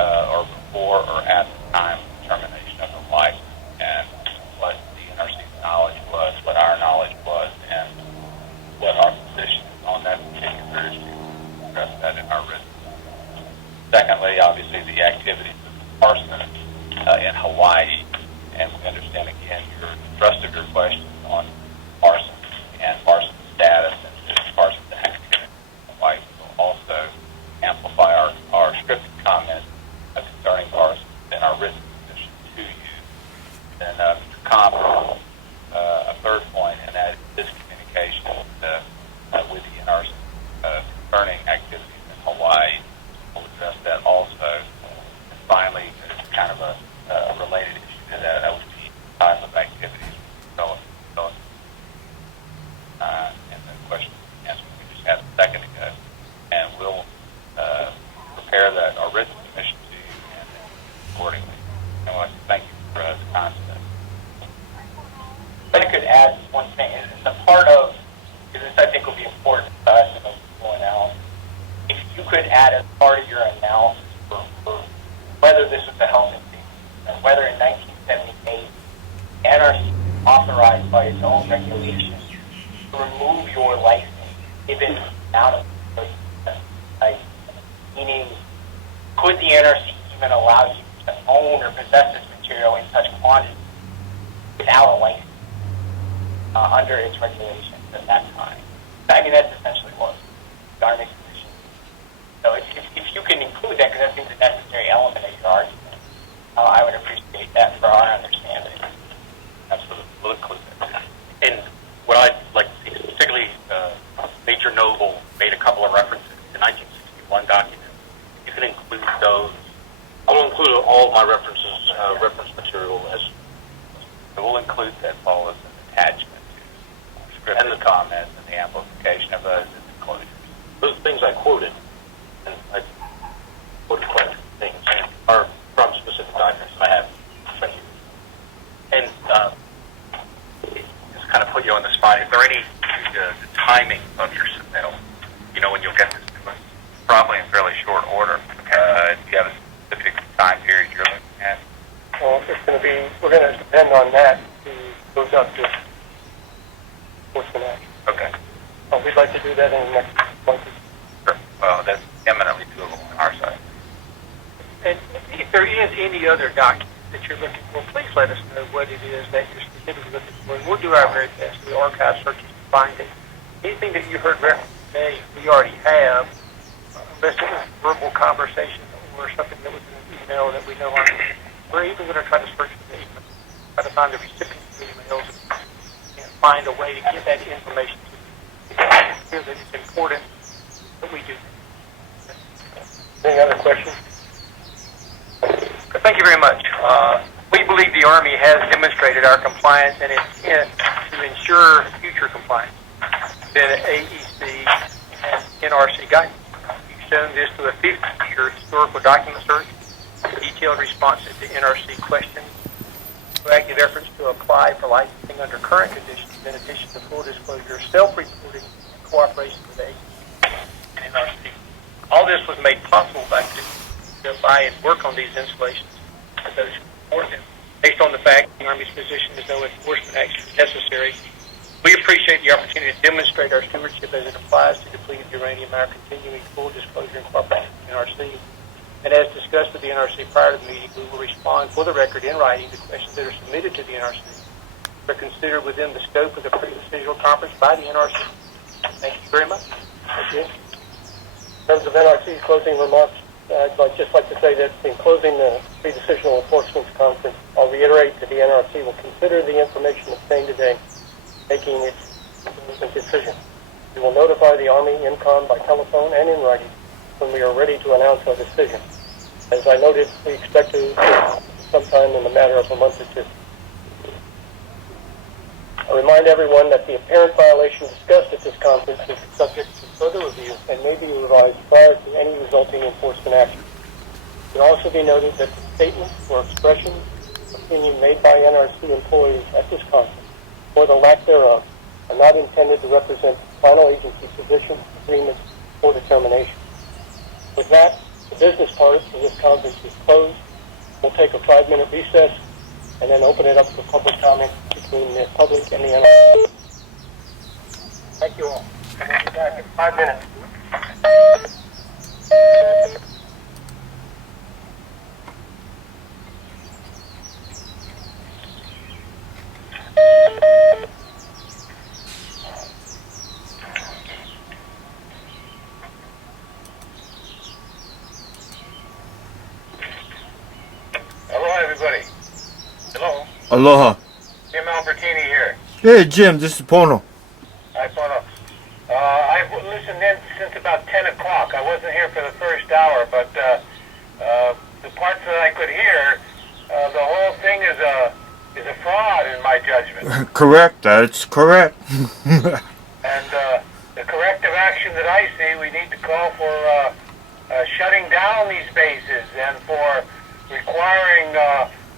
or before or at the time of termination of the license, and what the NRC's knowledge was, what our knowledge was, and what our position is on that particular issue. We'll address that in our written. Secondly, obviously, the activities of Carson in Hawaii, and we understand again your thrust of your questions on Carson and Carson's status and Carson's activity in Hawaii. We'll also amplify our scripted comments concerning Carson in our written position to you. Then Mr. Cobb, a third point, and that is communication with the NRC concerning activities in Hawaii. We'll address that also. And finally, it's kind of a related issue to that would be type of activities development. And the question and answer we just had a second ago. And we'll prepare that our written submission to you and then accordingly. I want to thank you for the time today. If I could add one thing, and it's a part of, because this I think will be important to us and those people analysis. If you could add as part of your analysis for whether this was a health and safety, and whether in 1978 N.R.C. authorized by its own regulations to remove your license given out of meaning, could the N.R.C. even allow you to own or possess this material in such quantity without a license under its regulations at that time? I mean, that's essentially what the Army Commission. So if you can include that, because that seems a necessary element of your argument, I would appreciate that for our understanding. Absolutely. We'll include that. And what I'd like to see is particularly Major Noble made a couple of references to 1961 documents. You can include those. I will include all of my reference material as. We'll include that, Paul, as an attachment to script and the comments and the amplification of those as included. Those things I quoted, and I quoted quite a few things, are from specific documents I have. Thank you. And just kind of put you on the spot. Is there any the timing of your submittal? When you'll get this to us? Probably in fairly short order. Do you have a specific time period you're looking at? Well, it's going to be, we're going to depend on that to move up to enforcement action. Okay. We'd like to do that in the next month. Sure. Well, that's eminently doable on our side. And if there is any other document that you're looking for, please let us know what it is that you're specifically looking for. And we'll do our very best to archive searches to find it. Anything that you heard referenced today, we already have, unless it was verbal conversation or something that was in an email that we know on. We're even going to try to search for the email, try to find the recipient of the emails and find a way to get that information to you. It's clear that it's important that we do that. Any other questions? Thank you very much. We believe the Army has demonstrated our compliance and intent to ensure future compliance with AEC and N.R.C. guidance. You've shown this through a 50-year historical document search, detailed responses to N.R.C. questions, proactive efforts to apply for licensing under current conditions, in addition to full disclosure, self-reporting, and cooperation with AEC and N.R.C. All this was made possible by and work on these installations for those who support them. Based on the fact the Army's position is no enforcement action is necessary, we appreciate the opportunity to demonstrate our stewardship as it applies to depleted uranium and our continuing full disclosure and cooperation with NRC. And as discussed with the NRC prior to the meeting, we will respond for the record in writing to questions that are submitted to the NRC are considered within the scope of the pre-decisional conference by the NRC. Thank you very much. Thank you. In terms of NRC's closing remarks, I'd just like to say that in closing the pre-decisional enforcement conference, I'll reiterate that the NRC will consider the information obtained today, making its decision. We will notify the Army INCOM by telephone and in writing when we are ready to announce our decision. As I noted, we expect to sometime in the matter of a month or two. I remind everyone that the apparent violation discussed at this conference is subject to further review and may be revised prior to any resulting enforcement action. It should also be noted that the statements or expressions of opinion made by NRC employees at this conference, or the lack thereof, are not intended to represent final agency position, agreement, or determination. With that, the business part of this conference is closed. We'll take a 5-minute recess and then open it up for public comment between the public and the NRC. Thank you all. We'll be back in 5 minutes. Hello, everybody. Hello. Aloha. Jim Albertini here. Hey, Jim, this is Pono. Hi, Pono. I've listened in since about 10 o'clock. I wasn't here for the first hour, but the parts that I could hear, the whole thing is a fraud in my judgment. Correct, that's correct. And the corrective action that I see, we need to call for shutting down these bases and for requiring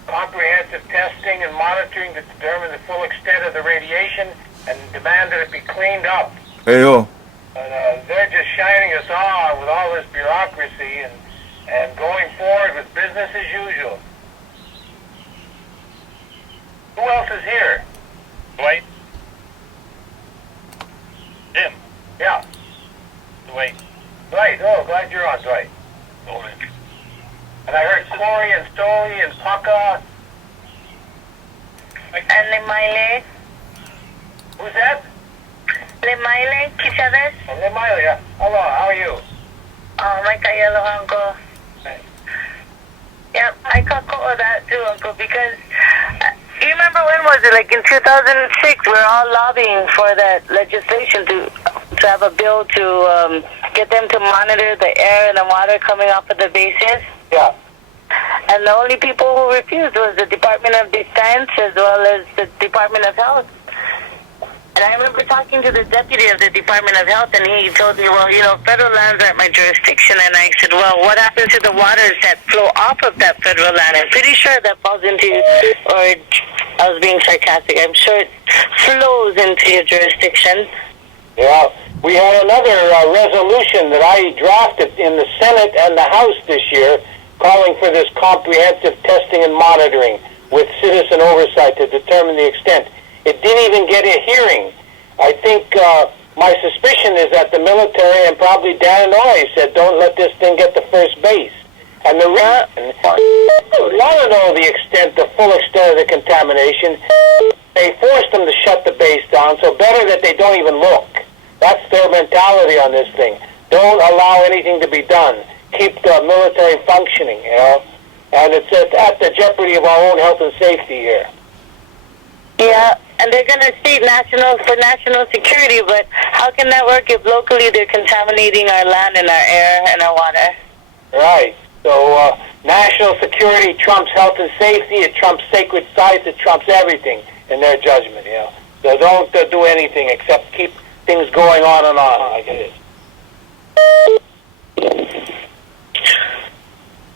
comprehensive testing and monitoring to determine the full extent of the radiation and demand that it be cleaned up. Hey, yo. They're just shining us on with all this bureaucracy and going forward with business as usual. Who else is here? Dwight? Jim? Yeah. Dwight. Dwight, oh, glad you're on, Dwight. And I heard Corey and Stoli and Paka. And Lemaile. Who's that? Lemaile, Kisades. Oh, Lemaile, yeah. Hello, how are you? My kaya Uncle. Yep, I caught call of that too, Uncle, because you remember when was it? Like in 2006, we were all lobbying for that legislation to have a bill to get them to monitor the air and the water coming off of the bases. Yeah. And the only people who refused was the Department of Defense as well as the Department of Health. And I remember talking to the deputy of the Department of Health, and he told me, well, you know, federal lands aren't my jurisdiction. And I said, well, what happens to the waters that flow off of that federal land? I'm pretty sure that falls into, or I was being sarcastic, I'm sure it flows into your jurisdiction. Yeah. We had another resolution that I drafted in the Senate and the House this year calling for this comprehensive testing and monitoring with citizen oversight to determine the extent. It didn't even get a hearing. I think my suspicion is that the military and probably Dan N.R.C said, don't let this thing get to first base. And the reason, want to know the extent, the full extent of the contamination, they forced them to shut the base down, so better that they don't even look. That's their mentality on this thing. Don't allow anything to be done. Keep the military functioning, you know. And it's at the jeopardy of our own health and safety here. Yeah, and they're going to state for national security, but how can that work if locally they're contaminating our land and our air and our water? Right. So national security trumps health and safety. It trumps sacred sites. It trumps everything in their judgment, you know. So don't do anything except keep things going on and on like it is.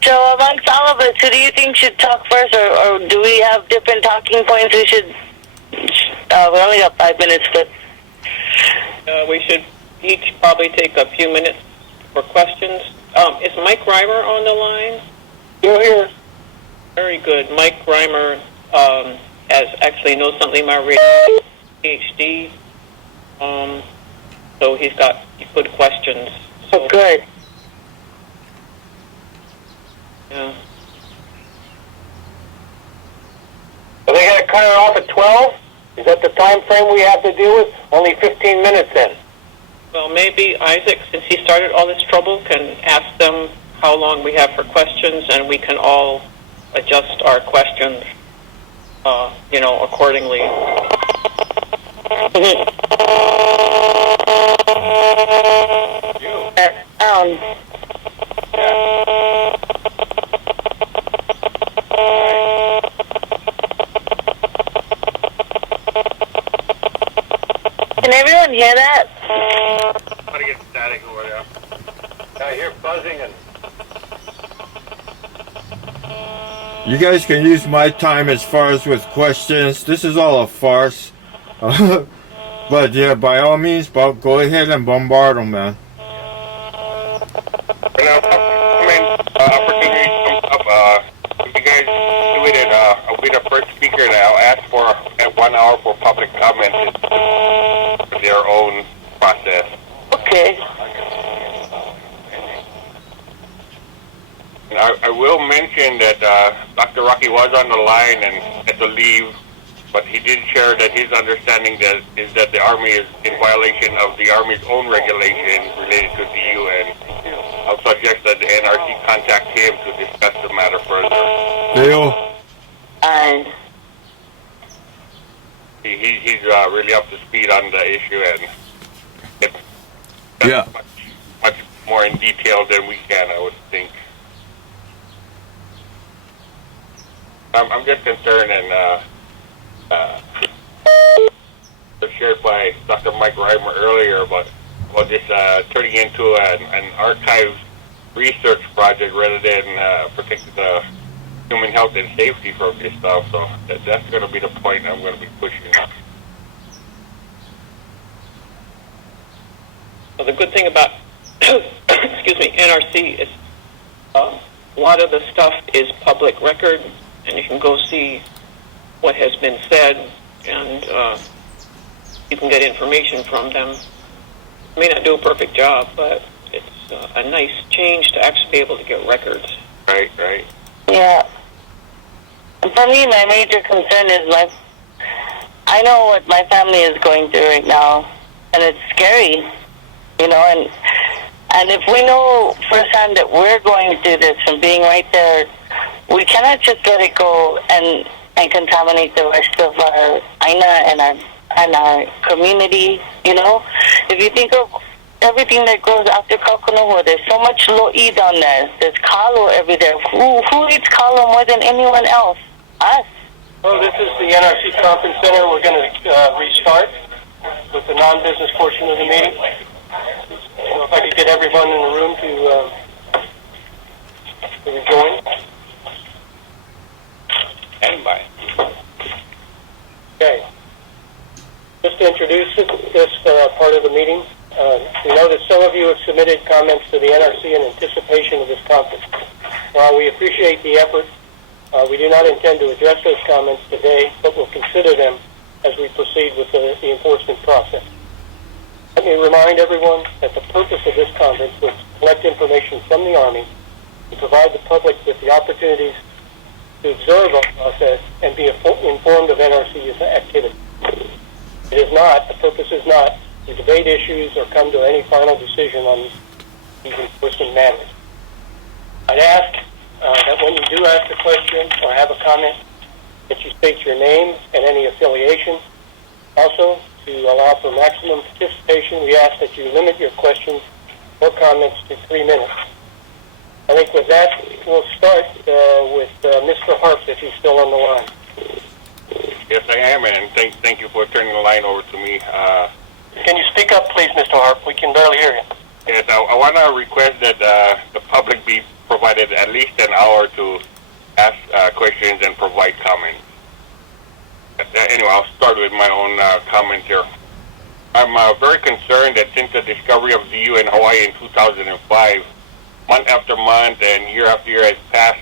So amongst all of us, who do you think should talk first, or do we have different talking points we should... we only got 5 minutes, but... We should each probably take a few minutes for questions. Is Mike Reimer on the line? You're here. Very good. Mike Reimer actually knows something about radio, PhD. So he's got good questions. So good. Yeah. Are they going to cut it off at 12? Is that the time frame we have to deal with? Only 15 minutes then. Well, maybe Isaac, since he started all this trouble, can ask them how long we have for questions, and we can all adjust our questions, accordingly. Can everyone hear that? I'm going to get static over there. I hear buzzing and... You guys can use my time as far as with questions. This is all a farce. But yeah, by all means, go ahead and bombard them, man. Opportunity comes up. If you guys do it, I'll be the first speaker, and I'll ask for at 1 hour for public comment for their own process. Okay. And I will mention that Dr. Rocky was on the line and had to leave, but he did share that his understanding is that the Army is in violation of the Army's own regulations related to the UN. I'll suggest that the N.R.C. contact him to discuss the matter further. Dale? He's really up to speed on the issue, and it's much more in detail than we can, I would think. I'm just concerned, and shared by Dr. Mike Reimer earlier about this turning into an archives research project rather than protecting the human health and safety from this stuff. So that's going to be the point I'm going to be pushing. Well, the good thing about, NRC is a lot of the stuff is public record, and you can go see what has been said, and you can get information from them. May not do a perfect job, but it's a nice change to actually be able to get records. Right. Yeah. For me, my major concern is I know what my family is going through right now, and it's scary, and if we know firsthand that we're going through this and being right there, we cannot just let it go and contaminate the rest of our INA and our community, If you think of everything that goes after Kakunaho, there's so much lo'i down there. There's kalo everywhere. Who eats kalo more than anyone else? Us. Well, this is the NRC Conference Center. We're going to restart with the non-business portion of the meeting. So if I could get everyone in the room to rejoin. And by. Okay. Just to introduce this part of the meeting, we know that some of you have submitted comments to the NRC in anticipation of this conference. While we appreciate the effort, we do not intend to address those comments today, but will consider them as we proceed with the enforcement process. Let me remind everyone that the purpose of this conference was to collect information from the Army to provide the public with the opportunities to observe our process and be informed of NRC's activity. The purpose is not to debate issues or come to any final decision on these enforcement matters. I'd ask that when you do ask a question or have a comment, that you state your name and any affiliation. Also, to allow for maximum participation, we ask that you limit your questions or comments to 3 minutes. I think with that, we'll start with Mr. Harp, if he's still on the line. Yes, I am, and thank you for turning the line over to me. Can you speak up, please, Mr. Harp? We can barely hear you. Yes, I want to request that the public be provided at least an hour to ask questions and provide comments. Anyway, I'll start with my own comment here. I'm very concerned that since the discovery of ZU in Hawaii in 2005, month after month and year after year has passed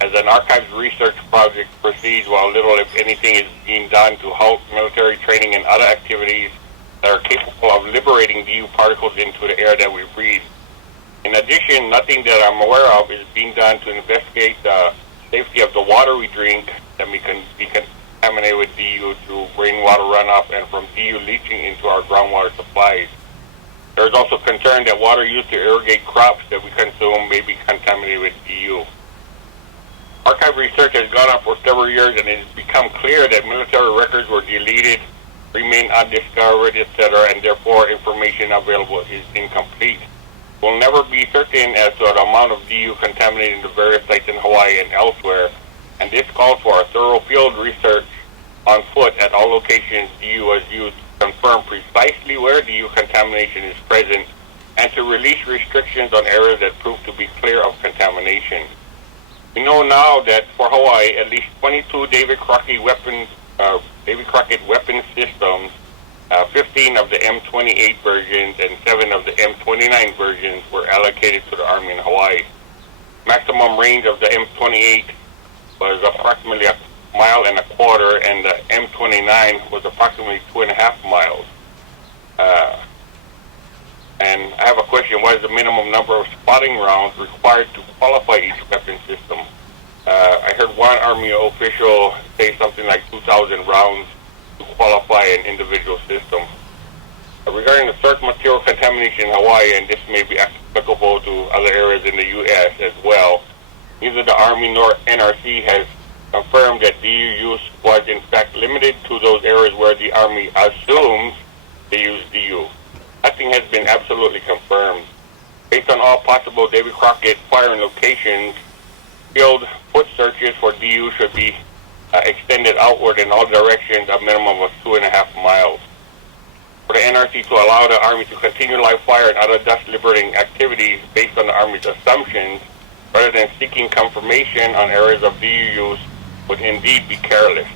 as an archives research project proceeds while little, if anything, is being done to halt military training and other activities that are capable of liberating DU particles into the air that we breathe. In addition, nothing that I'm aware of is being done to investigate the safety of the water we drink that we can be contaminated with DU through rainwater runoff and from DU leaching into our groundwater supplies. There is also concern that water used to irrigate crops that we consume may be contaminated with DU. Archive research has gone on for several years, and it has become clear that military records were deleted, remain undiscovered, etc., and therefore information available is incomplete. We'll never be certain as to the amount of DU contaminated in the various sites in Hawaii and elsewhere, and this calls for a thorough field research on foot at all locations DU was used to confirm precisely where DU contamination is present and to release restrictions on areas that prove to be clear of contamination. We know now that for Hawaii, at least 22 David Crockett weapon systems, 15 of the M28 versions and 7 of the M29 versions were allocated to the Army in Hawaii. Maximum range of the M28 was approximately 1.25 miles, and the M29 was approximately 2.5 miles. And I have a question: what is the minimum number of spotting rounds required to qualify each weapon system? I heard one Army official say something like 2,000 rounds to qualify an individual system. Regarding the source material contamination in Hawaii, and this may be applicable to other areas in the U.S. as well, neither the Army nor N.R.C. has confirmed that DU use was in fact limited to those areas where the Army assumes they use DU. Nothing has been absolutely confirmed. Based on all possible David Crockett firing locations, field foot searches for DU should be extended outward in all directions, a minimum of 2.5 miles. For the NRC to allow the Army to continue live fire and other dust liberating activities based on the Army's assumptions, rather than seeking confirmation on areas of DU use, would indeed be careless.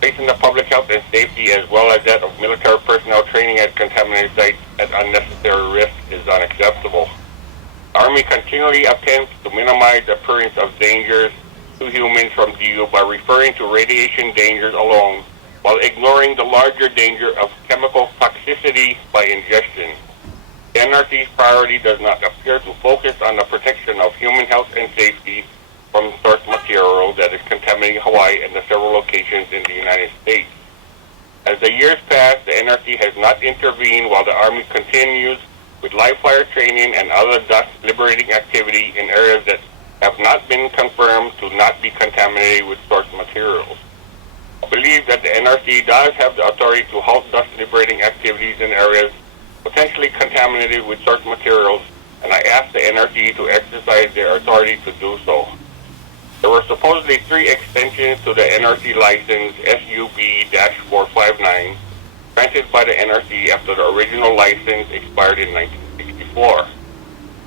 Placing the public health and safety as well as that of military personnel training at contaminated sites at unnecessary risk is unacceptable. The Army continually attempts to minimize the appearance of dangers to humans from DU by referring to radiation dangers alone, while ignoring the larger danger of chemical toxicity by ingestion. The NRC's priority does not appear to focus on the protection of human health and safety from source material that is contaminating Hawaii and the several locations in the United States. As the years pass, the NRC has not intervened while the Army continues with live fire training and other dust liberating activity in areas that have not been confirmed to not be contaminated with source materials. I believe that the NRC does have the authority to halt dust liberating activities in areas potentially contaminated with source materials, and I ask the NRC to exercise their authority to do so. There were supposedly 3 extensions to the NRC license SUB-459 granted by the NRC after the original license expired in 1964.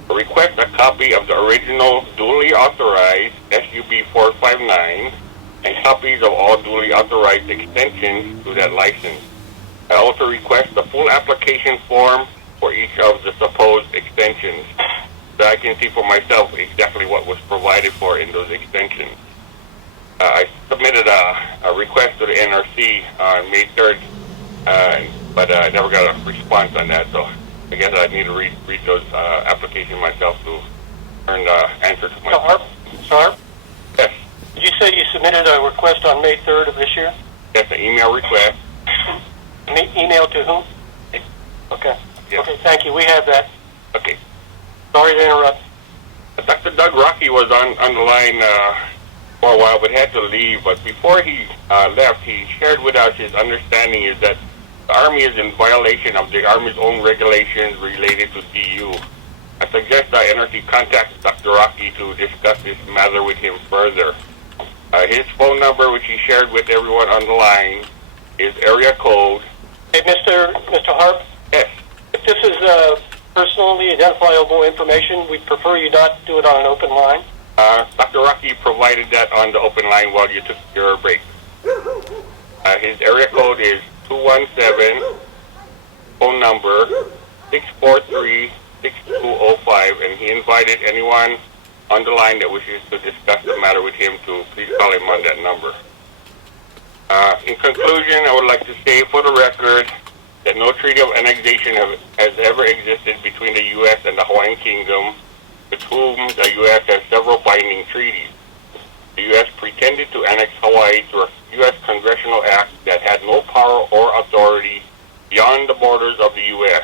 I request a copy of the original duly authorized SUB-459 and copies of all duly authorized extensions to that license. I also request the full application form for each of the supposed extensions, so I can see for myself exactly what was provided for in those extensions. I submitted a request to the NRC on May 3rd, but I never got a response on that, so I guess I need to read those applications myself to earn the answer to my question. Sir? Yes. Did you say you submitted a request on May 3rd of this year? Yes, an email request. Email to whom? Okay. Yes. Okay, thank you. We have that. Okay. Sorry to interrupt. Dr. Doug Rocky was on the line for a while, but had to leave. But before he left, he shared with us his understanding is that the Army is in violation of the Army's own regulations related to DU. I suggest that NRC contacts Dr. Rocky to discuss this matter with him further. His phone number, which he shared with everyone on the line, is area code. Hey, Mr. Harp? Yes. If this is personally identifiable information, we'd prefer you not do it on an open line. Dr. Rocky provided that on the open line while you took your break. His area code is 217, phone number 643-6205, and he invited anyone on the line that wishes to discuss the matter with him to please call him on that number. In conclusion, I would like to say for the record that no treaty of annexation has ever existed between the U.S. and the Hawaiian Kingdom, with whom the U.S. has several binding treaties. The U.S. pretended to annex Hawaii through a U.S. congressional act that had no power or authority beyond the borders of the U.S.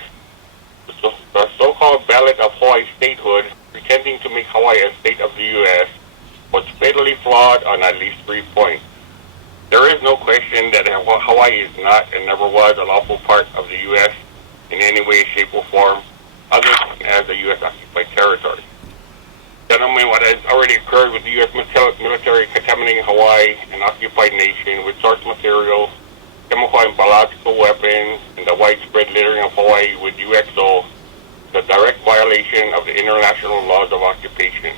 The so-called ballot of Hawaii statehood, pretending to make Hawaii a state of the U.S., was fatally flawed on at least 3 points. There is no question that Hawaii is not and never was a lawful part of the U.S. in any way, shape, or form, other than as a U.S. occupied territory. Gentlemen, what has already occurred with the U.S. military contaminating Hawaii, an occupied nation, with source material, chemical and biological weapons, and the widespread littering of Hawaii with UXO, is a direct violation of the international laws of occupation.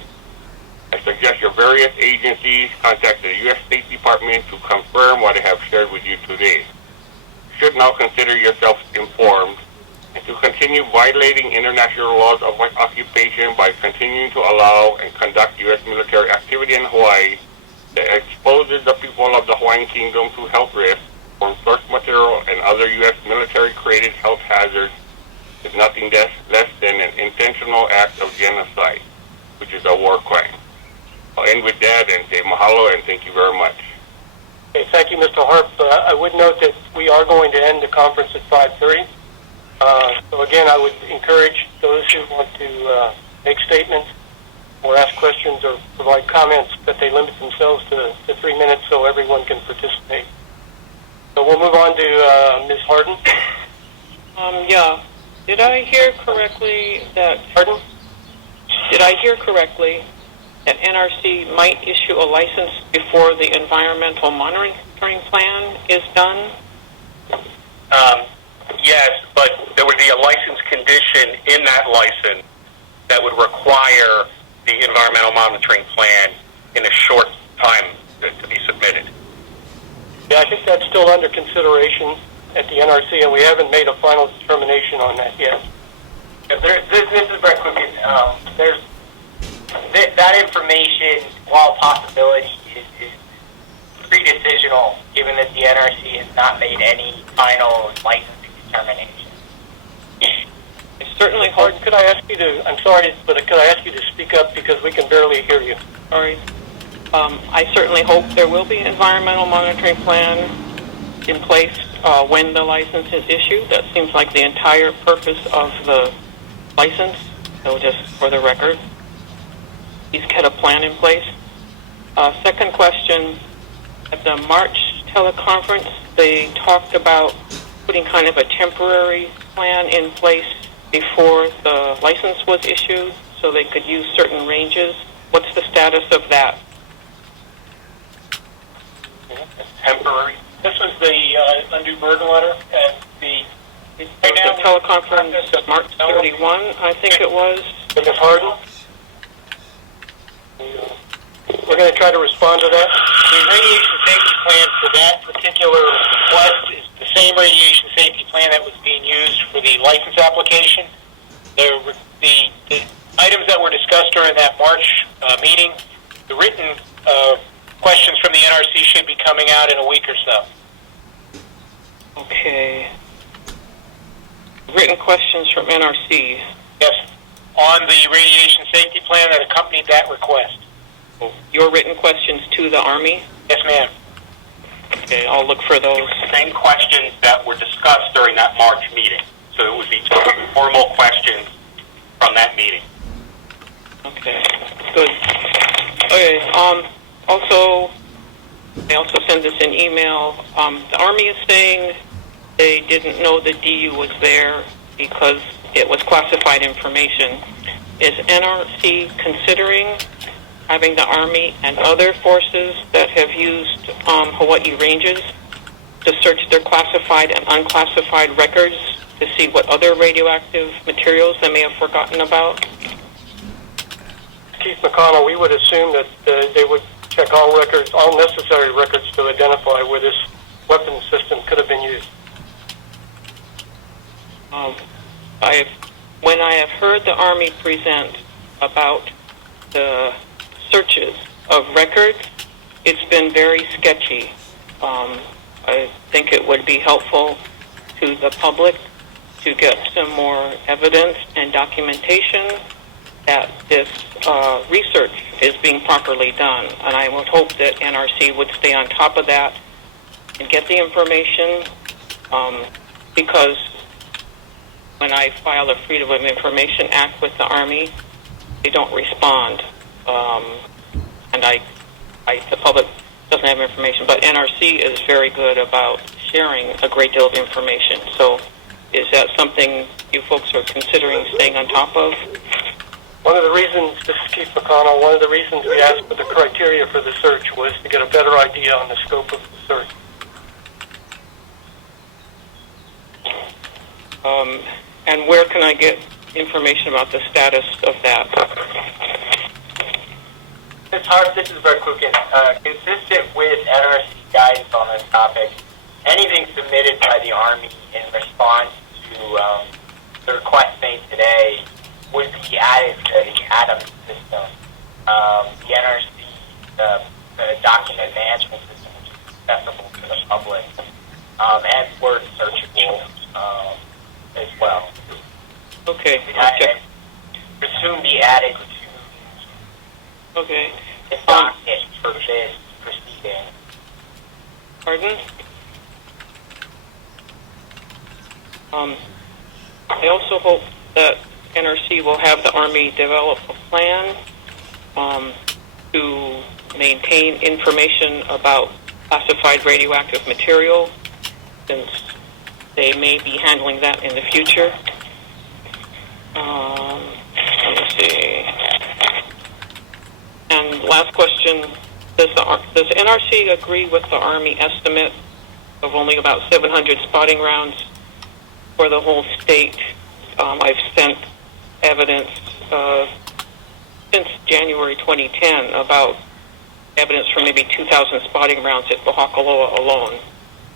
I suggest your various agencies contact the U.S. State Department to confirm what I have shared with you today. You should now consider yourselves informed and to continue violating international laws of occupation by continuing to allow and conduct U.S. military activity in Hawaii that exposes the people of the Hawaiian Kingdom to health risks from source material and other U.S. military-created health hazards is nothing less than an intentional act of genocide, which is a war crime. I'll end with that and say mahalo and thank you very much. Okay, thank you, Mr. Harp. I would note that we are going to end the conference at 5:30. So again, I would encourage those who want to make statements or ask questions or provide comments that they limit themselves to 3 minutes so everyone can participate. So we'll move on to Ms. Harden. Yeah. Did I hear correctly that... Pardon? Did I hear correctly that N.R.C. might issue a license before the environmental monitoring plan is done? Yes, but there would be a license condition in that license that would require the environmental monitoring plan in a short time to be submitted. Yeah, I think that's still under consideration at the NRC, and we haven't made a final determination on that yet. This is Brett Quicken. There's that information, while a possibility, is pre-decisional, given that the NRC has not made any final licensing determination. It's certainly hard. Could I ask you to? I'm sorry, but could I ask you to speak up because we can barely hear you? Sorry. I certainly hope there will be an environmental monitoring plan in place when the license is issued. That seems like the entire purpose of the license. So just for the record, please get a plan in place. Second question, at the March teleconference, they talked about putting kind of a temporary plan in place before the license was issued so they could use certain ranges. What's the status of that? Temporary. This was the undue burden letter, and the teleconference March 31, I think it was. Ms. Harden? We're going to try to respond to that. The radiation safety plan for that particular request is the same radiation safety plan that was being used for the license application. The items that were discussed during that March meeting, the written questions from the NRC should be coming out in a week or so. Okay. Written questions from NRC. Yes, on the radiation safety plan that accompanied that request. Your written questions to the Army? Yes, ma'am. Okay, I'll look for those. Same questions that were discussed during that March meeting. So it would be two formal questions from that meeting. Okay, good. Okay, also, I also sent this in email. The Army is saying they didn't know the DU was there because it was classified information. Is NRC considering having the Army and other forces that have used Hawaii ranges to search their classified and unclassified records to see what other radioactive materials they may have forgotten about? Chief McConnell, we would assume that they would check all records, all necessary records to identify where this weapon system could have been used. When I have heard the Army present about the searches of records, it's been very sketchy. I think it would be helpful to the public to get some more evidence and documentation that this research is being properly done. And I would hope that NRC would stay on top of that and get the information, because when I file a Freedom of Information Act with the Army, they don't respond. And the public doesn't have information, but NRC is very good about sharing a great deal of information. So is that something you folks are considering staying on top of? One of the reasons, this is Keith McConnell, one of the reasons we asked for the criteria for the search was to get a better idea on the scope of the search. And where can I get information about the status of that? Ms. Harp, this is Brett Klukin. Consistent with NRC guidance on this topic, anything submitted by the Army in response to the request made today would be added to the ATOM system. The NRC document management system, which is accessible to the public, and word searchable as well. Okay. I presume be added to okay. the docket for this proceeding. Pardon? I also hope that NRC will have the Army develop a plan to maintain information about classified radioactive material, since they may be handling that in the future. Let me see. And last question, does NRC agree with the Army estimate of only about 700 spotting rounds for the whole state? I've sent evidence since January 2010 about evidence for maybe 2,000 spotting rounds at Pohakaloa alone.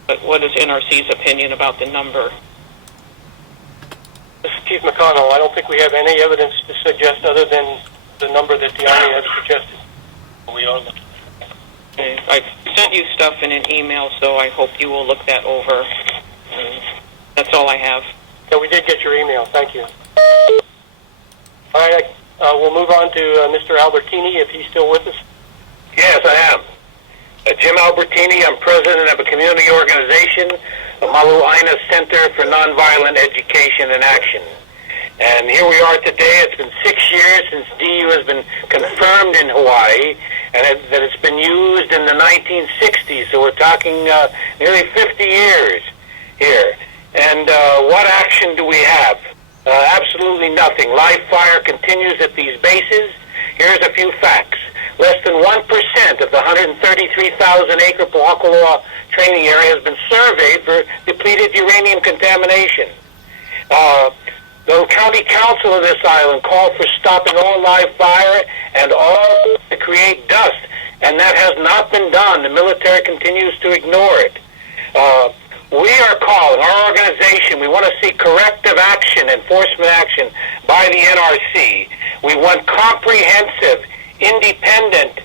But what is NRC's opinion about the number? This is Keith McConnell. I don't think we have any evidence to suggest other than the number that the Army has suggested. We are looking. Okay. I've sent you stuff in an email, so I hope you will look that over. And that's all I have. Yeah, we did get your email. Thank you. All right, we'll move on to Mr. Albertini, if he's still with us. Yes, I am. Jim Albertini. I'm president of a community organization, the Maluaina Center for Nonviolent Education and Action. And here we are today. It's been 6 years since DU has been confirmed in Hawaii, and that it's been used in the 1960s. So we're talking nearly 50 years here. And what action do we have? Absolutely nothing. Live fire continues at these bases. Here's a few facts. Less than 1% of the 133,000-acre Pohakaloa training area has been surveyed for depleted uranium contamination. The county council of this island called for stopping all live fire and all to create dust, and that has not been done. The military continues to ignore it. We are calling, our organization, we want to see corrective action, enforcement action by the NRC. We want comprehensive, independent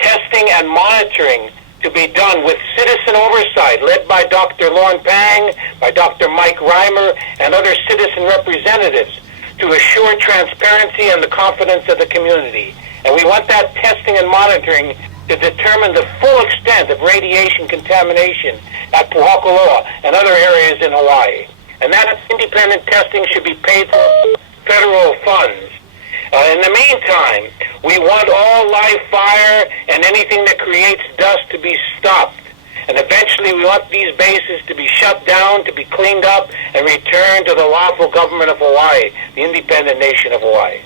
testing and monitoring to be done with citizen oversight led by Dr. Lorne Pang, by Dr. Mike Reimer, and other citizen representatives to assure transparency and the confidence of the community. And we want that testing and monitoring to determine the full extent of radiation contamination at Pohakaloa and other areas in Hawaii. And that independent testing should be paid for federal funds. In the meantime, we want all live fire and anything that creates dust to be stopped. And eventually we want these bases to be shut down, to be cleaned up, and returned to the lawful government of Hawaii, the independent nation of Hawaii.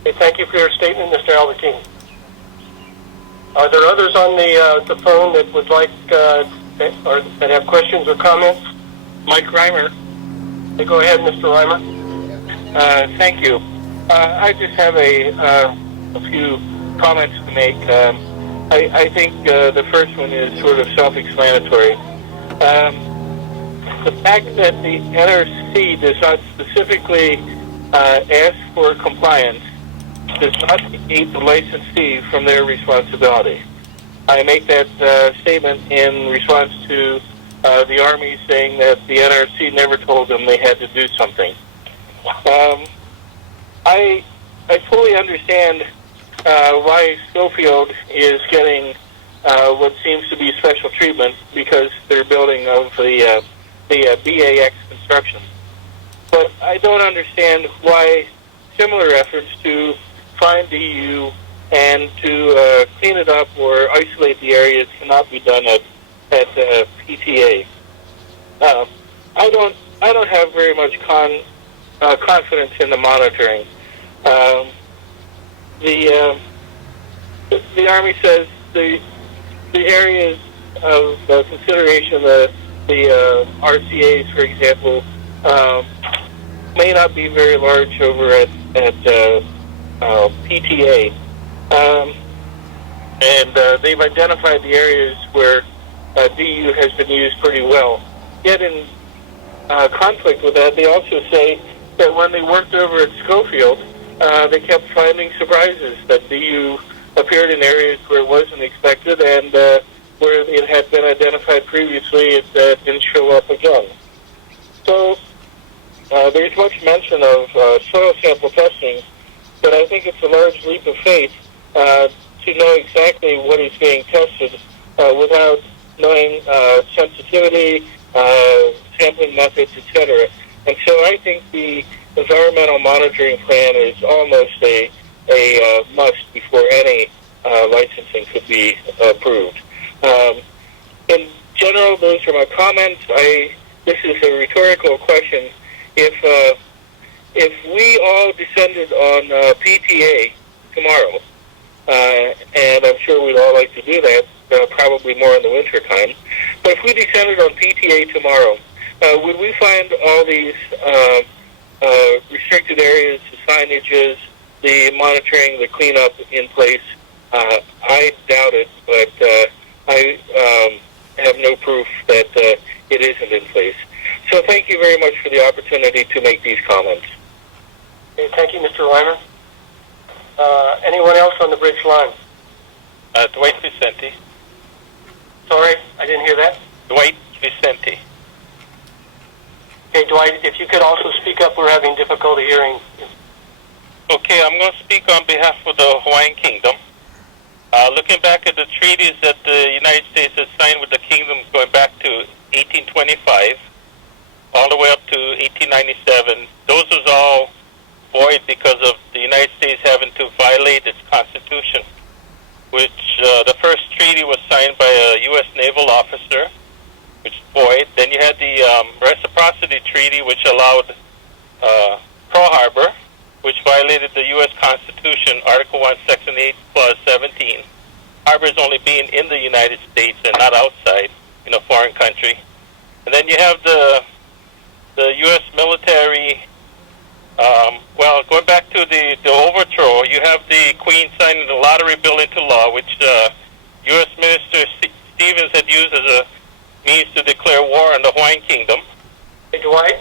Okay, thank you for your statement, Mr. Albertini. Are there others on the phone that would like or that have questions or comments? Mike Reimer. Okay, go ahead, Mr. Reimer. Thank you. I just have a few comments to make. I think the first one is sort of self-explanatory. The fact that the NRC does not specifically ask for compliance does not negate the licensee from their responsibility. I make that statement in response to the Army saying that the N.R.C. never told them they had to do something. I fully understand why Schofield is getting what seems to be special treatment because they're building of the BAX construction. But I don't understand why similar efforts to find DU and to clean it up or isolate the areas cannot be done at PTA. I don't have very much confidence in the monitoring. The Army says the areas of consideration, the RCAs, for example, may not be very large over at PTA. And they've identified the areas where DU has been used pretty well. Yet in conflict with that, they also say that when they worked over at Schofield, they kept finding surprises, that DU appeared in areas where it wasn't expected, and where it had been identified previously, it didn't show up again. So there's much mention of soil sample testing, but I think it's a large leap of faith to know exactly what is being tested without knowing sensitivity, sampling methods, etc. And so I think the environmental monitoring plan is almost a must before any licensing could be approved. In general, those are my comments. This is a rhetorical question. If we all descended on PTA tomorrow, and I'm sure we'd all like to do that, probably more in the winter time, but if we descended on PTA tomorrow, would we find all these restricted areas, the signages, the monitoring, the cleanup in place? I doubt it, but I have no proof that it isn't in place. So thank you very much for the opportunity to make these comments. Okay, thank you, Mr. Reimer. Anyone else on the bridge line? Dwight Vicente. Sorry, I didn't hear that. Dwight Vicente. Okay, Dwight, if you could also speak up, we're having difficulty hearing. Okay, I'm going to speak on behalf of the Hawaiian Kingdom. Looking back at the treaties that the United States has signed with the kingdom going back to 1825, all the way up to 1897, those was all void because of the United States having to violate its constitution, which the first treaty was signed by a U.S. naval officer, which is void. Then you had the Reciprocity Treaty, which allowed Pearl Harbor, which violated the U.S. Constitution, Article 1, Section 8, Clause 17. Harbors only being in the United States and not outside in a foreign country. And then you have the U.S. military, going back to the overthrow, you have the Queen signing the lottery bill into law, which U.S. Minister Stevens had used as a means to declare war on the Hawaiian Kingdom. Hey, Dwight,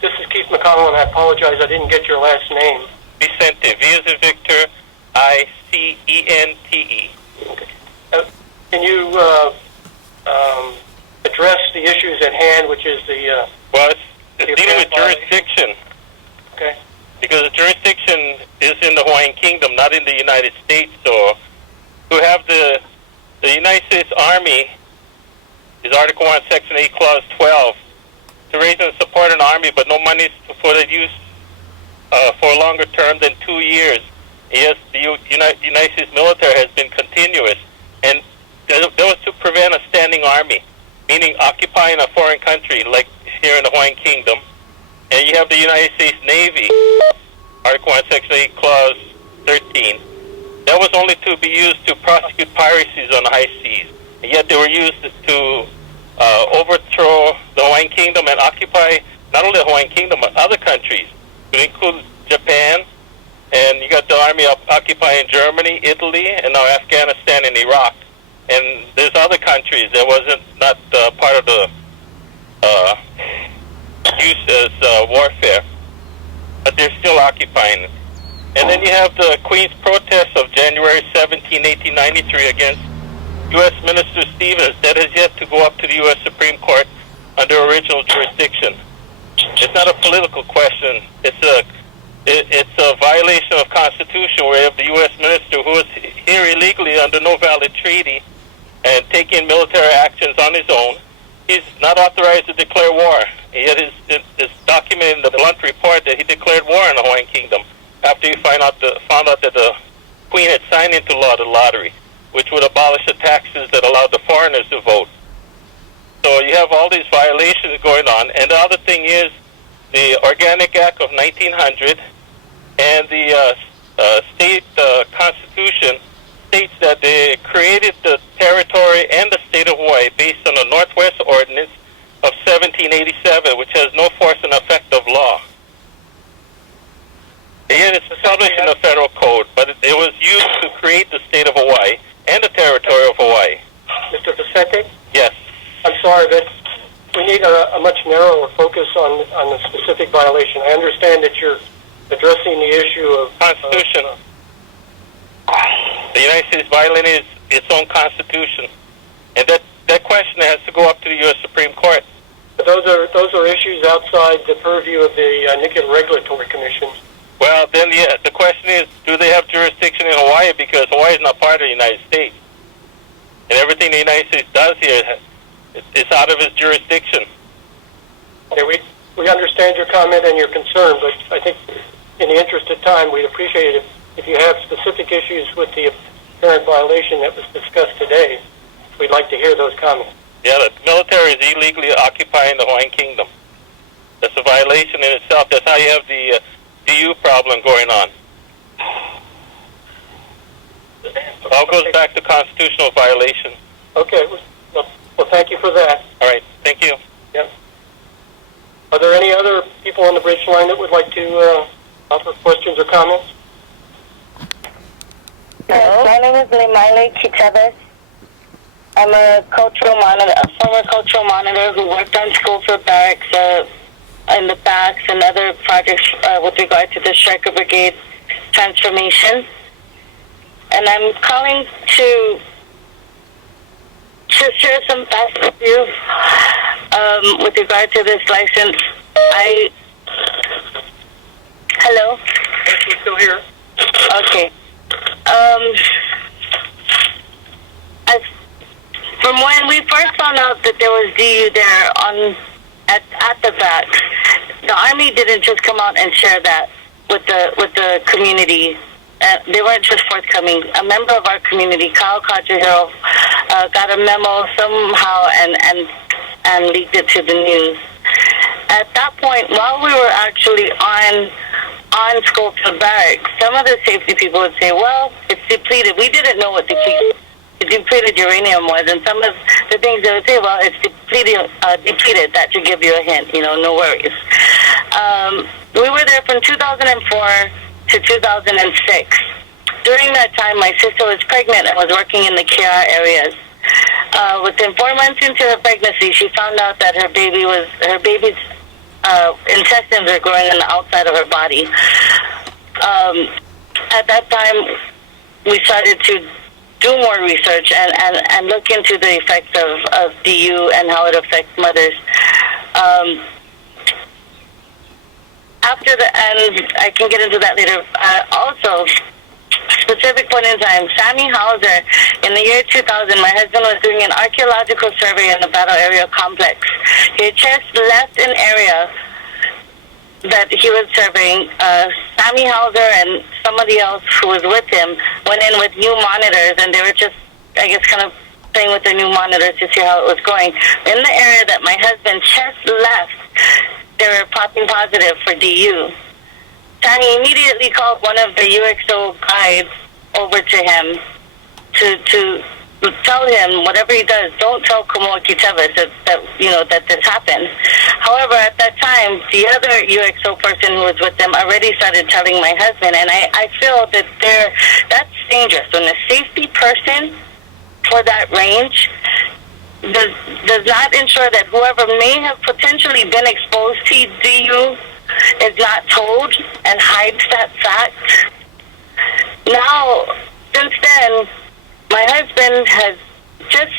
this is Keith McConnell, and I apologize, I didn't get your last name. Vicente, V as in Victor, I-C-E-N-T-E. Okay. Can you address the issues at hand, which is the... it's dealing with jurisdiction. Okay. Because the jurisdiction is in the Hawaiian Kingdom, not in the United States. So to have the United States Army is Article 1, Section 8, Clause 12, to raise and support an army, but no money for the use for a longer term than 2 years. Yes, the United States military has been continuous, and that was to prevent a standing army, meaning occupying a foreign country, like here in the Hawaiian Kingdom. And you have the United States Navy, Article 1, Section 8, Clause 13. That was only to be used to prosecute piracies on the high seas, and yet they were used to overthrow the Hawaiian Kingdom and occupy not only the Hawaiian Kingdom, but other countries, to include Japan, and you got the army occupying Germany, Italy, and now Afghanistan and Iraq. And there's other countries that wasn't not part of the use as warfare, but they're still occupying it. And then you have the Queen's protest of January 17, 1893 against U.S. Minister Stevens that has yet to go up to the U.S. Supreme Court under original jurisdiction. It's not a political question. It's a violation of Constitution where the U.S. minister who is here illegally under no valid treaty and taking military actions on his own, he's not authorized to declare war. Yet it's documented in the Blunt report that he declared war on the Hawaiian Kingdom after he found out that the Queen had signed into law the lottery, which would abolish the taxes that allowed the foreigners to vote. So you have all these violations going on. And the other thing is the Organic Act of 1900 and the state constitution states that they created the territory and the state of Hawaii based on the Northwest Ordinance of 1787, which has no force and effect of law. Yet it's established in the federal code, but it was used to create the state of Hawaii and the territory of Hawaii. Mr. Vicente? Yes. I'm sorry, but we need a much narrower focus on the specific violation. I understand that you're addressing the issue of Constitution. The United States violated its own Constitution, and that question has to go up to the U.S. Supreme Court. But those are issues outside the purview of the Nuclear Regulatory Commission. Well, then the question is, do they have jurisdiction in Hawaii? Because Hawaii is not part of the United States, and everything the United States does here is out of its jurisdiction. Okay, we understand your comment and your concern, but I think in the interest of time, we'd appreciate it if you have specific issues with the apparent violation that was discussed today. We'd like to hear those comments. Yeah, the military is illegally occupying the Hawaiian Kingdom. That's a violation in itself. That's how you have the DU problem going on. It all goes back to constitutional violation. Okay, well, thank you for that. All right, thank you. Yep. Are there any other people on the bridge line that would like to offer questions or comments? My name is Limaile Quichaves. I'm a former cultural monitor who worked on Schofield Barracks in the past and other projects with regard to the Striker Brigade transformation. And I'm calling to share some facts with you with regard to this license. Hello? Yes, we're still here. Okay. From when we first found out that there was DU there at the back, the Army didn't just come out and share that with the community. They weren't just forthcoming. A member of our community, Kyle Kajihiro, got a memo somehow and leaked it to the news. At that point, while we were actually on Schofield Barracks, some of the safety people would say, well, it's depleted. We didn't know what depleted uranium was, and some of the things they would say, well, it's depleted. That should give you a hint, no worries. We were there from 2004 to 2006. During that time, my sister was pregnant and was working in the Kiara areas. Within 4 months into her pregnancy, she found out that her baby's intestines are growing on the outside of her body. At that time, we started to do more research and look into the effects of DU and how it affects mothers. After and I can get into that later. Also, specific point in time, Sammy Hauser, in the year 2000, my husband was doing an archaeological survey in the Battle Area Complex. He had just left an area that he was surveying. Sammy Hauser and somebody else who was with him went in with new monitors, and they were just, I guess, kind of playing with the new monitors to see how it was going. In the area that my husband just left, they were popping positive for DU. Sammy immediately called one of the UXO guides over to him to tell him, whatever he does, don't tell Kamoa Quichaves that this happened. However, at that time, the other UXO person who was with them already started telling my husband, and I feel that that's dangerous. When a safety person for that range does not ensure that whoever may have potentially been exposed to DU is not told and hides that fact, now, since then, my husband has just,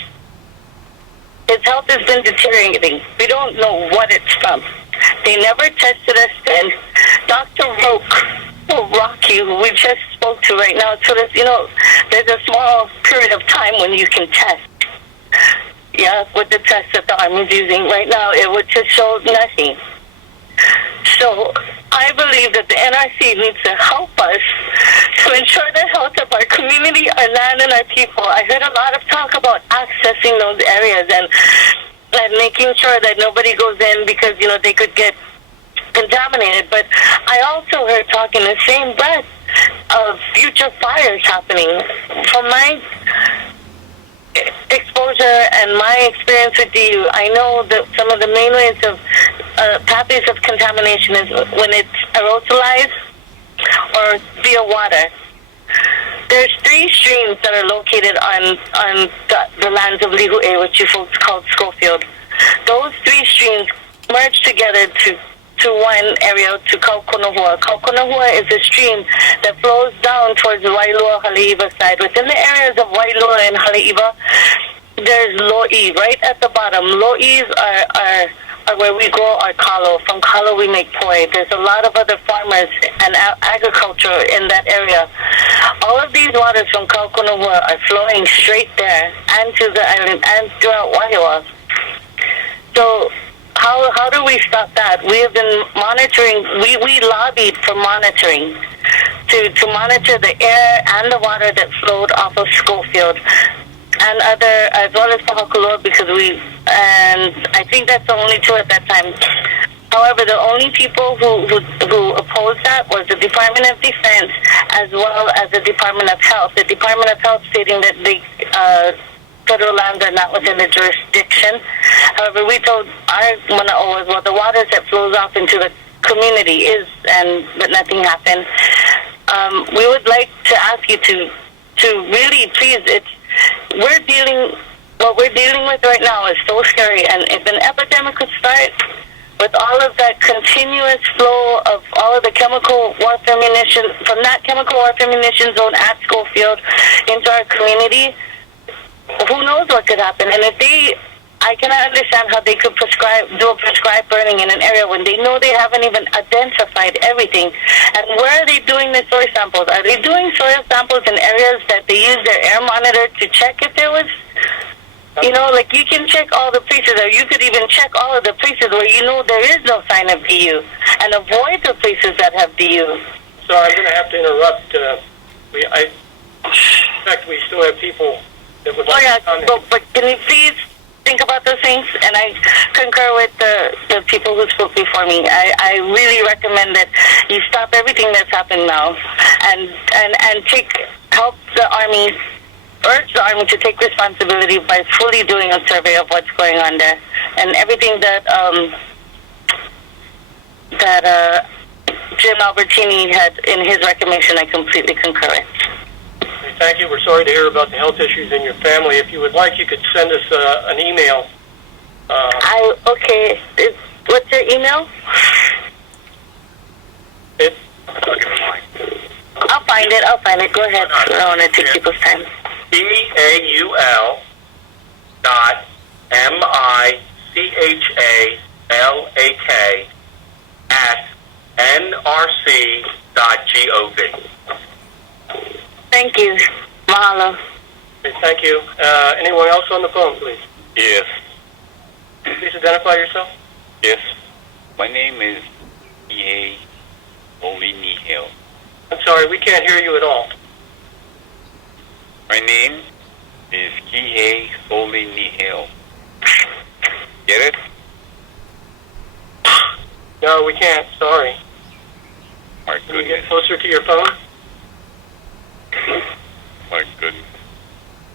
his health has been deteriorating. We don't know what it's from. They never tested us then. Dr. Rocky, who we just spoke to right now, told us, there's a small period of time when you can test. Yeah, with the test that the Army's using right now, it would just show nothing. So I believe that the NRC needs to help us to ensure the health of our community, our land, and our people. I heard a lot of talk about accessing those areas and making sure that nobody goes in because, they could get contaminated. But I also heard talk in the same breath of future fires happening. From my exposure and my experience with DU, I know that some of the main ways of pathways of contamination is when it's aerosolized or via water. There's 3 streams that are located on the lands of Lihue, which you folks call Schofield. Those 3 streams merge together to one area, to Kaukonahua. Kaukonahua is a stream that flows down towards the Wailua, Haleiwa side. Within the areas of Wailua and Haleiwa, there's lo'i right at the bottom. Lo'is are where we grow our kalo. From kalo we make poi. There's a lot of other farmers and agriculture in that area. All of these waters from Kaukonahua are flowing straight there and to the island and throughout Waiua. So how do we stop that? We have been monitoring, we lobbied for monitoring, to monitor the air and the water that flowed off of Schofield and other, as well as Pahakuloa, because and I think that's the only 2 at that time. However, the only people who opposed that was the Department of Defense as well as the Department of Health. The Department of Health stating that the federal lands are not within the jurisdiction. However, we told our mana'o as well, the waters that flows off into the community but nothing happened. We would like to ask you to really please, what we're dealing with right now is so scary, and if an epidemic could start with all of that continuous flow of all of the chemical warfare munitions, from that chemical warfare munition zone at Schofield into our community, who knows what could happen. And I cannot understand how they could do a prescribed burning in an area when they know they haven't even identified everything. And where are they doing the soil samples? Are they doing soil samples in areas that they use their air monitor to check if there was, like you can check all the places, or you could even check all of the places where there is no sign of DU, and avoid the places that have DU. So I'm going to have to interrupt. In fact, we still have people that would like to comment. But can you please think about those things? And I concur with the people who spoke before me. I really recommend that you stop everything that's happened now and help the Army, urge the Army to take responsibility by fully doing a survey of what's going on there. And everything that Jim Albertini had in his recommendation, I completely concur with. Thank you. We're sorry to hear about the health issues in your family. If you would like, you could send us an email. Okay. What's your email? I'll find it. Go ahead. I don't want to take people's time. Eaul.MICHALAK@NRC.gov. Thank you. Mahalo. Okay, thank you. Anyone else on the phone, please? Yes. Please identify yourself. Yes. My name is E.A. Olinihil. I'm sorry, we can't hear you at all. My name is Kihei Solinihil. Get it? No, we can't. Sorry. My Can you goodness. get closer to your phone? My goodness.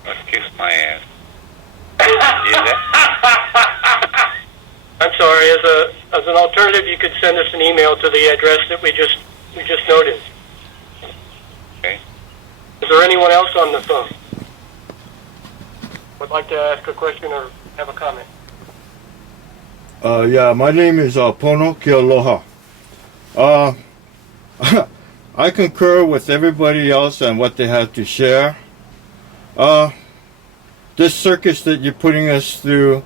I'll kiss my ass. I'm sorry. As an alternative, you could send us an email to the address that we just noted. Okay. Is there anyone else on the phone would like to ask a question or have a comment? Yeah, my name is Pono Kealoha. I concur with everybody else and what they have to share. This circus that you're putting us through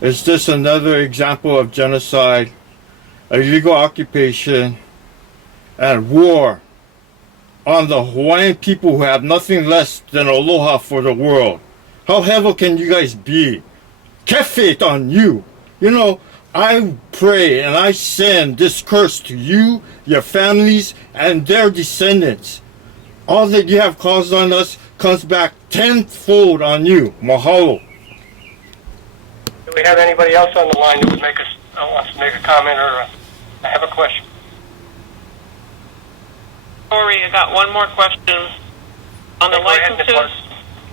is just another example of genocide, illegal occupation, and war on the Hawaiian people who have nothing less than aloha for the world. How hevel can you guys be? Kefaith on you. You know, I pray and I send this curse to you, your families, and their descendants. All that you have caused on us comes back tenfold on you. Mahalo. Do we have anybody else on the line that would wants to make a comment or have a question? Corey, I got one more question. On the licenses,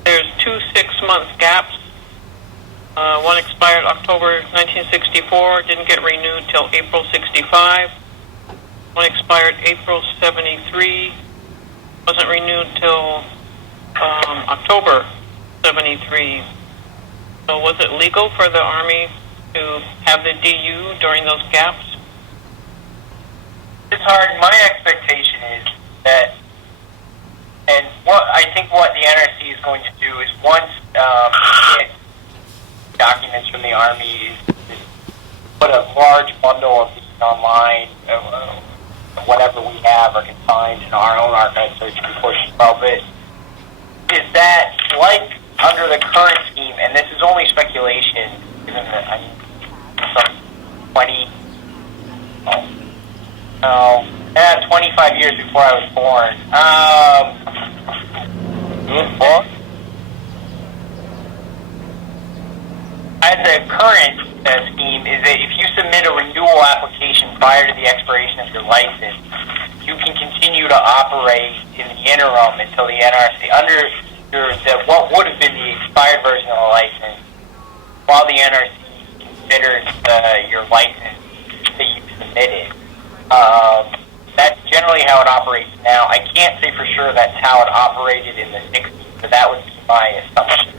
there's 2 6-month gaps. One expired October 1964, didn't get renewed till April 65. One expired April 73, wasn't renewed till October 73. So was it legal for the Army to have the DU during those gaps? It's hard. My expectation is that, and I think what the NRC is going to do is once it documents from the Army is put a large bundle of these online, whatever we have or can find in our own archive search before she solves it, is that like under the current scheme, and this is only speculation, given that some 25 years before I was born. As a current scheme is that if you submit a renewal application prior to the expiration of your license, you can continue to operate in the interim until the NRC, under what would have been the expired version of the license, while the NRC considers your license that you submitted. That's generally how it operates now. I can't say for sure that's how it operated in the 60s, but that would be my assumption.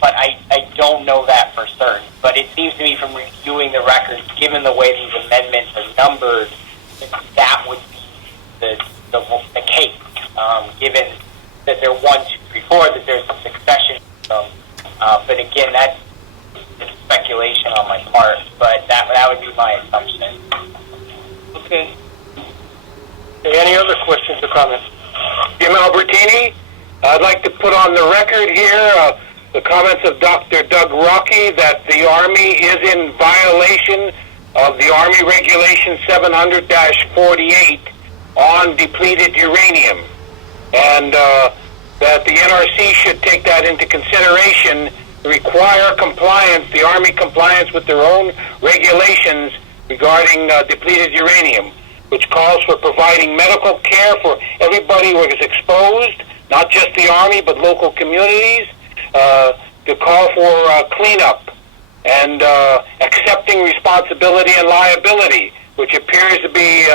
But I don't know that for certain. But it seems to me from reviewing the records, given the way these amendments are numbered, that would be the case. Given that they're 1, 2, 3, 4, that there's a succession. But again, that's speculation on my part. But that would be my assumption. Okay. Any other questions or comments? Jim Albertini, I'd like to put on the record here the comments of Dr. Doug Rocky that the Army is in violation of the Army Regulation 700-48 on depleted uranium, and that the NRC should take that into consideration, require compliance, the Army compliance with their own regulations regarding depleted uranium, which calls for providing medical care for everybody who is exposed, not just the Army, but local communities, to call for cleanup and accepting responsibility and liability, which appears to be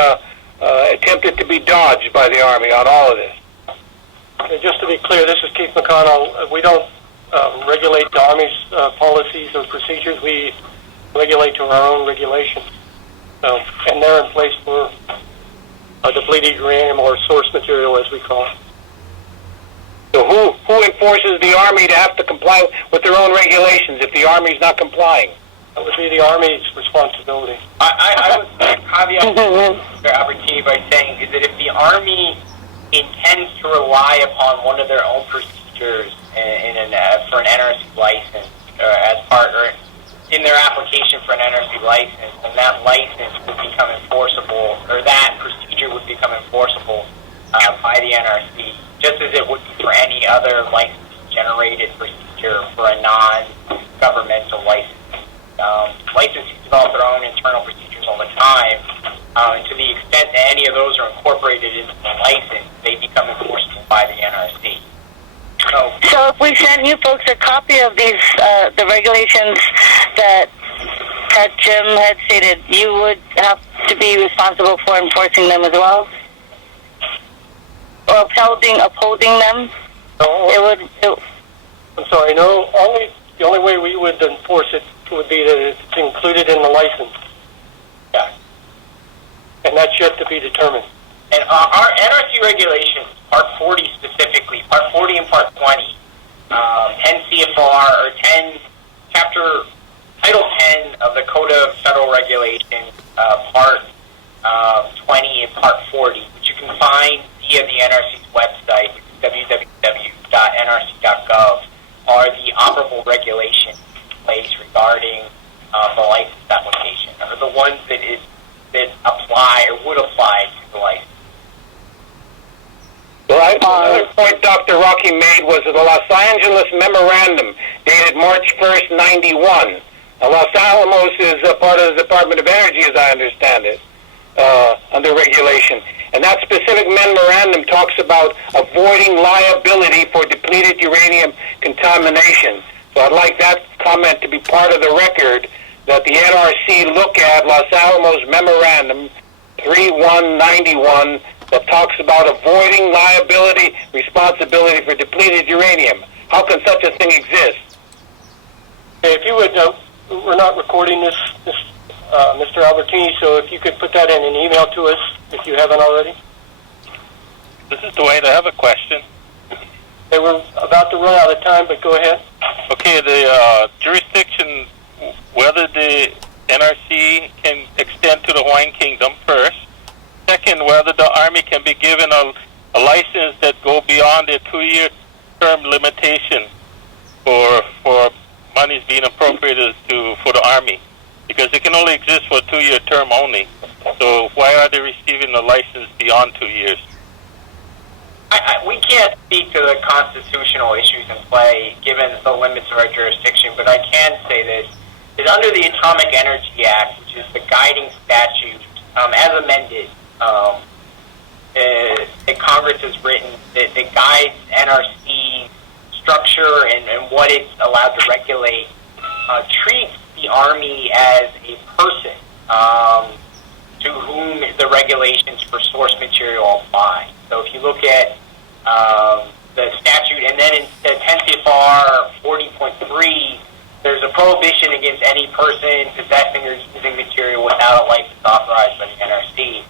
attempted to be dodged by the Army on all of this. And just to be clear, this is Keith McConnell. We don't regulate the Army's policies or procedures. We regulate to our own regulations. And they're in place for depleted uranium, or source material, as we call it. So who enforces the Army to have to comply with their own regulations if the Army's not complying? That would be the Army's responsibility. I would caveat Mr. Albertini by saying is that if the Army intends to rely upon one of their own procedures for an NRC license, as part or in their application for an NRC license, then that license would become enforceable, or that procedure would become enforceable by the NRC, just as it would be for any other license-generated procedure for a non-governmental license. Licensees develop their own internal procedures all the time, and to the extent that any of those are incorporated into the license, they become enforceable by the NRC. So if we send you folks a copy of these, the regulations that Jim had stated, you would have to be responsible for enforcing them as well? Or upholding them? No. I'm sorry, no, the only way we would enforce it would be that it's included in the license. Yeah. And and that's yet to be determined. And our NRC regulations, Part 40 specifically, Part 40 and Part 20, 10 CFR, or 10, Title 10 of the Code of Federal Regulations, Part 20 and Part 40, which you can find via the NRC's website, www.nrc.gov, are the operable regulations in place regarding the license application, or the ones that apply or would apply to the license. Right. Another point Dr. Rocky made was the Los Angeles Memorandum dated March 1st, 91. Now, Los Alamos is a part of the Department of Energy, as I understand it, under regulation. And that specific memorandum talks about avoiding liability for depleted uranium contamination. So I'd like that comment to be part of the record, that the NRC look at Los Alamos Memorandum 3191 that talks about avoiding liability, responsibility for depleted uranium. How can such a thing exist? Hey, if you would, we're not recording this, Mr. Albertini, so if you could put that in an email to us, if you haven't already. This is Dwayne. I have a question. Hey, we're about to run out of time, but go ahead. Okay, the jurisdiction, whether the NRC can extend to the Hawaiian Kingdom first. Second, whether the Army can be given a license that go beyond a 2-year term limitation for monies being appropriated for the Army, because it can only exist for a 2-year term only. So why are they receiving a license beyond 2 years? We can't speak to the constitutional issues in play given the limits of our jurisdiction, but I can say this, is under the Atomic Energy Act, which is the guiding statute, as amended, that Congress has written, that guides NRC structure and what it's allowed to regulate, treats the Army as a person to whom the regulations for source material apply. So if you look at the statute, and then in 10 CFR 40.3, there's a prohibition against any person possessing or using material without a license authorized by the NRC.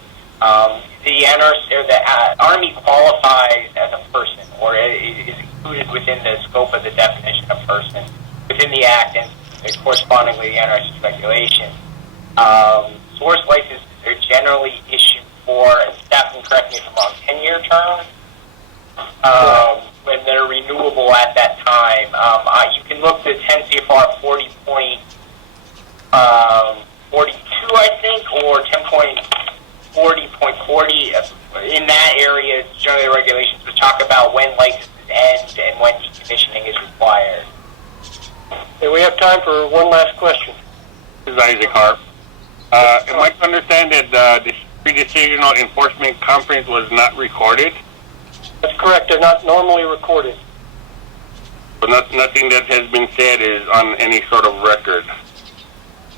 The NRC, or the Army qualifies as a person, or is included within the scope of the definition of person within the Act and correspondingly the NRC regulations. Source licenses are generally issued for, staff can correct me if I'm wrong, 10-year terms, when they're renewable at that time. You can look to 10 CFR 40.42, I think, or 10.40.40. In that area, generally the regulations would talk about when licenses end and when decommissioning is required. Okay, we have time for one last question. This is Isaac Harp. Am I to understand that this pre-decisional enforcement conference was not recorded? That's correct. They're not normally recorded. But nothing that has been said is on any sort of record.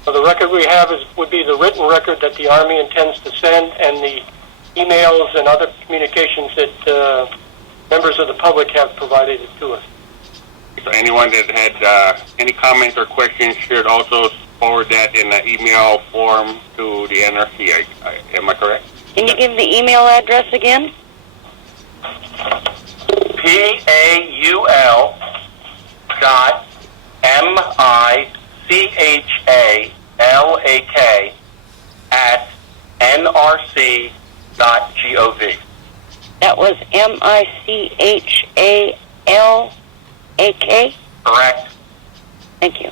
So the record we have would be the written record that the Army intends to send, and the emails and other communications that members of the public have provided to us. So anyone that had any comments or questions should also forward that in an email form to the NRC. Am I correct? Can you give the email address again? PAUL.MICHALAK@NRC.gov. That was MICHALAK? Correct. Thank you.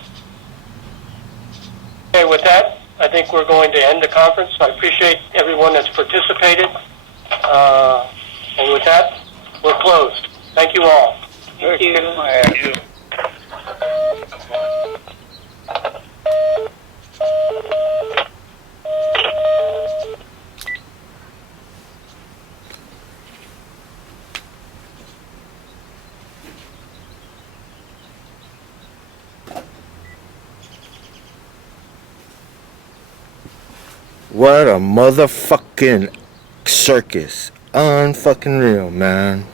Okay, with that, I think we're going to end the conference. I appreciate everyone that's participated. And with that, we're closed. Thank you all. Thank you. Thank you. What a motherfucking circus. Unfucking real, man.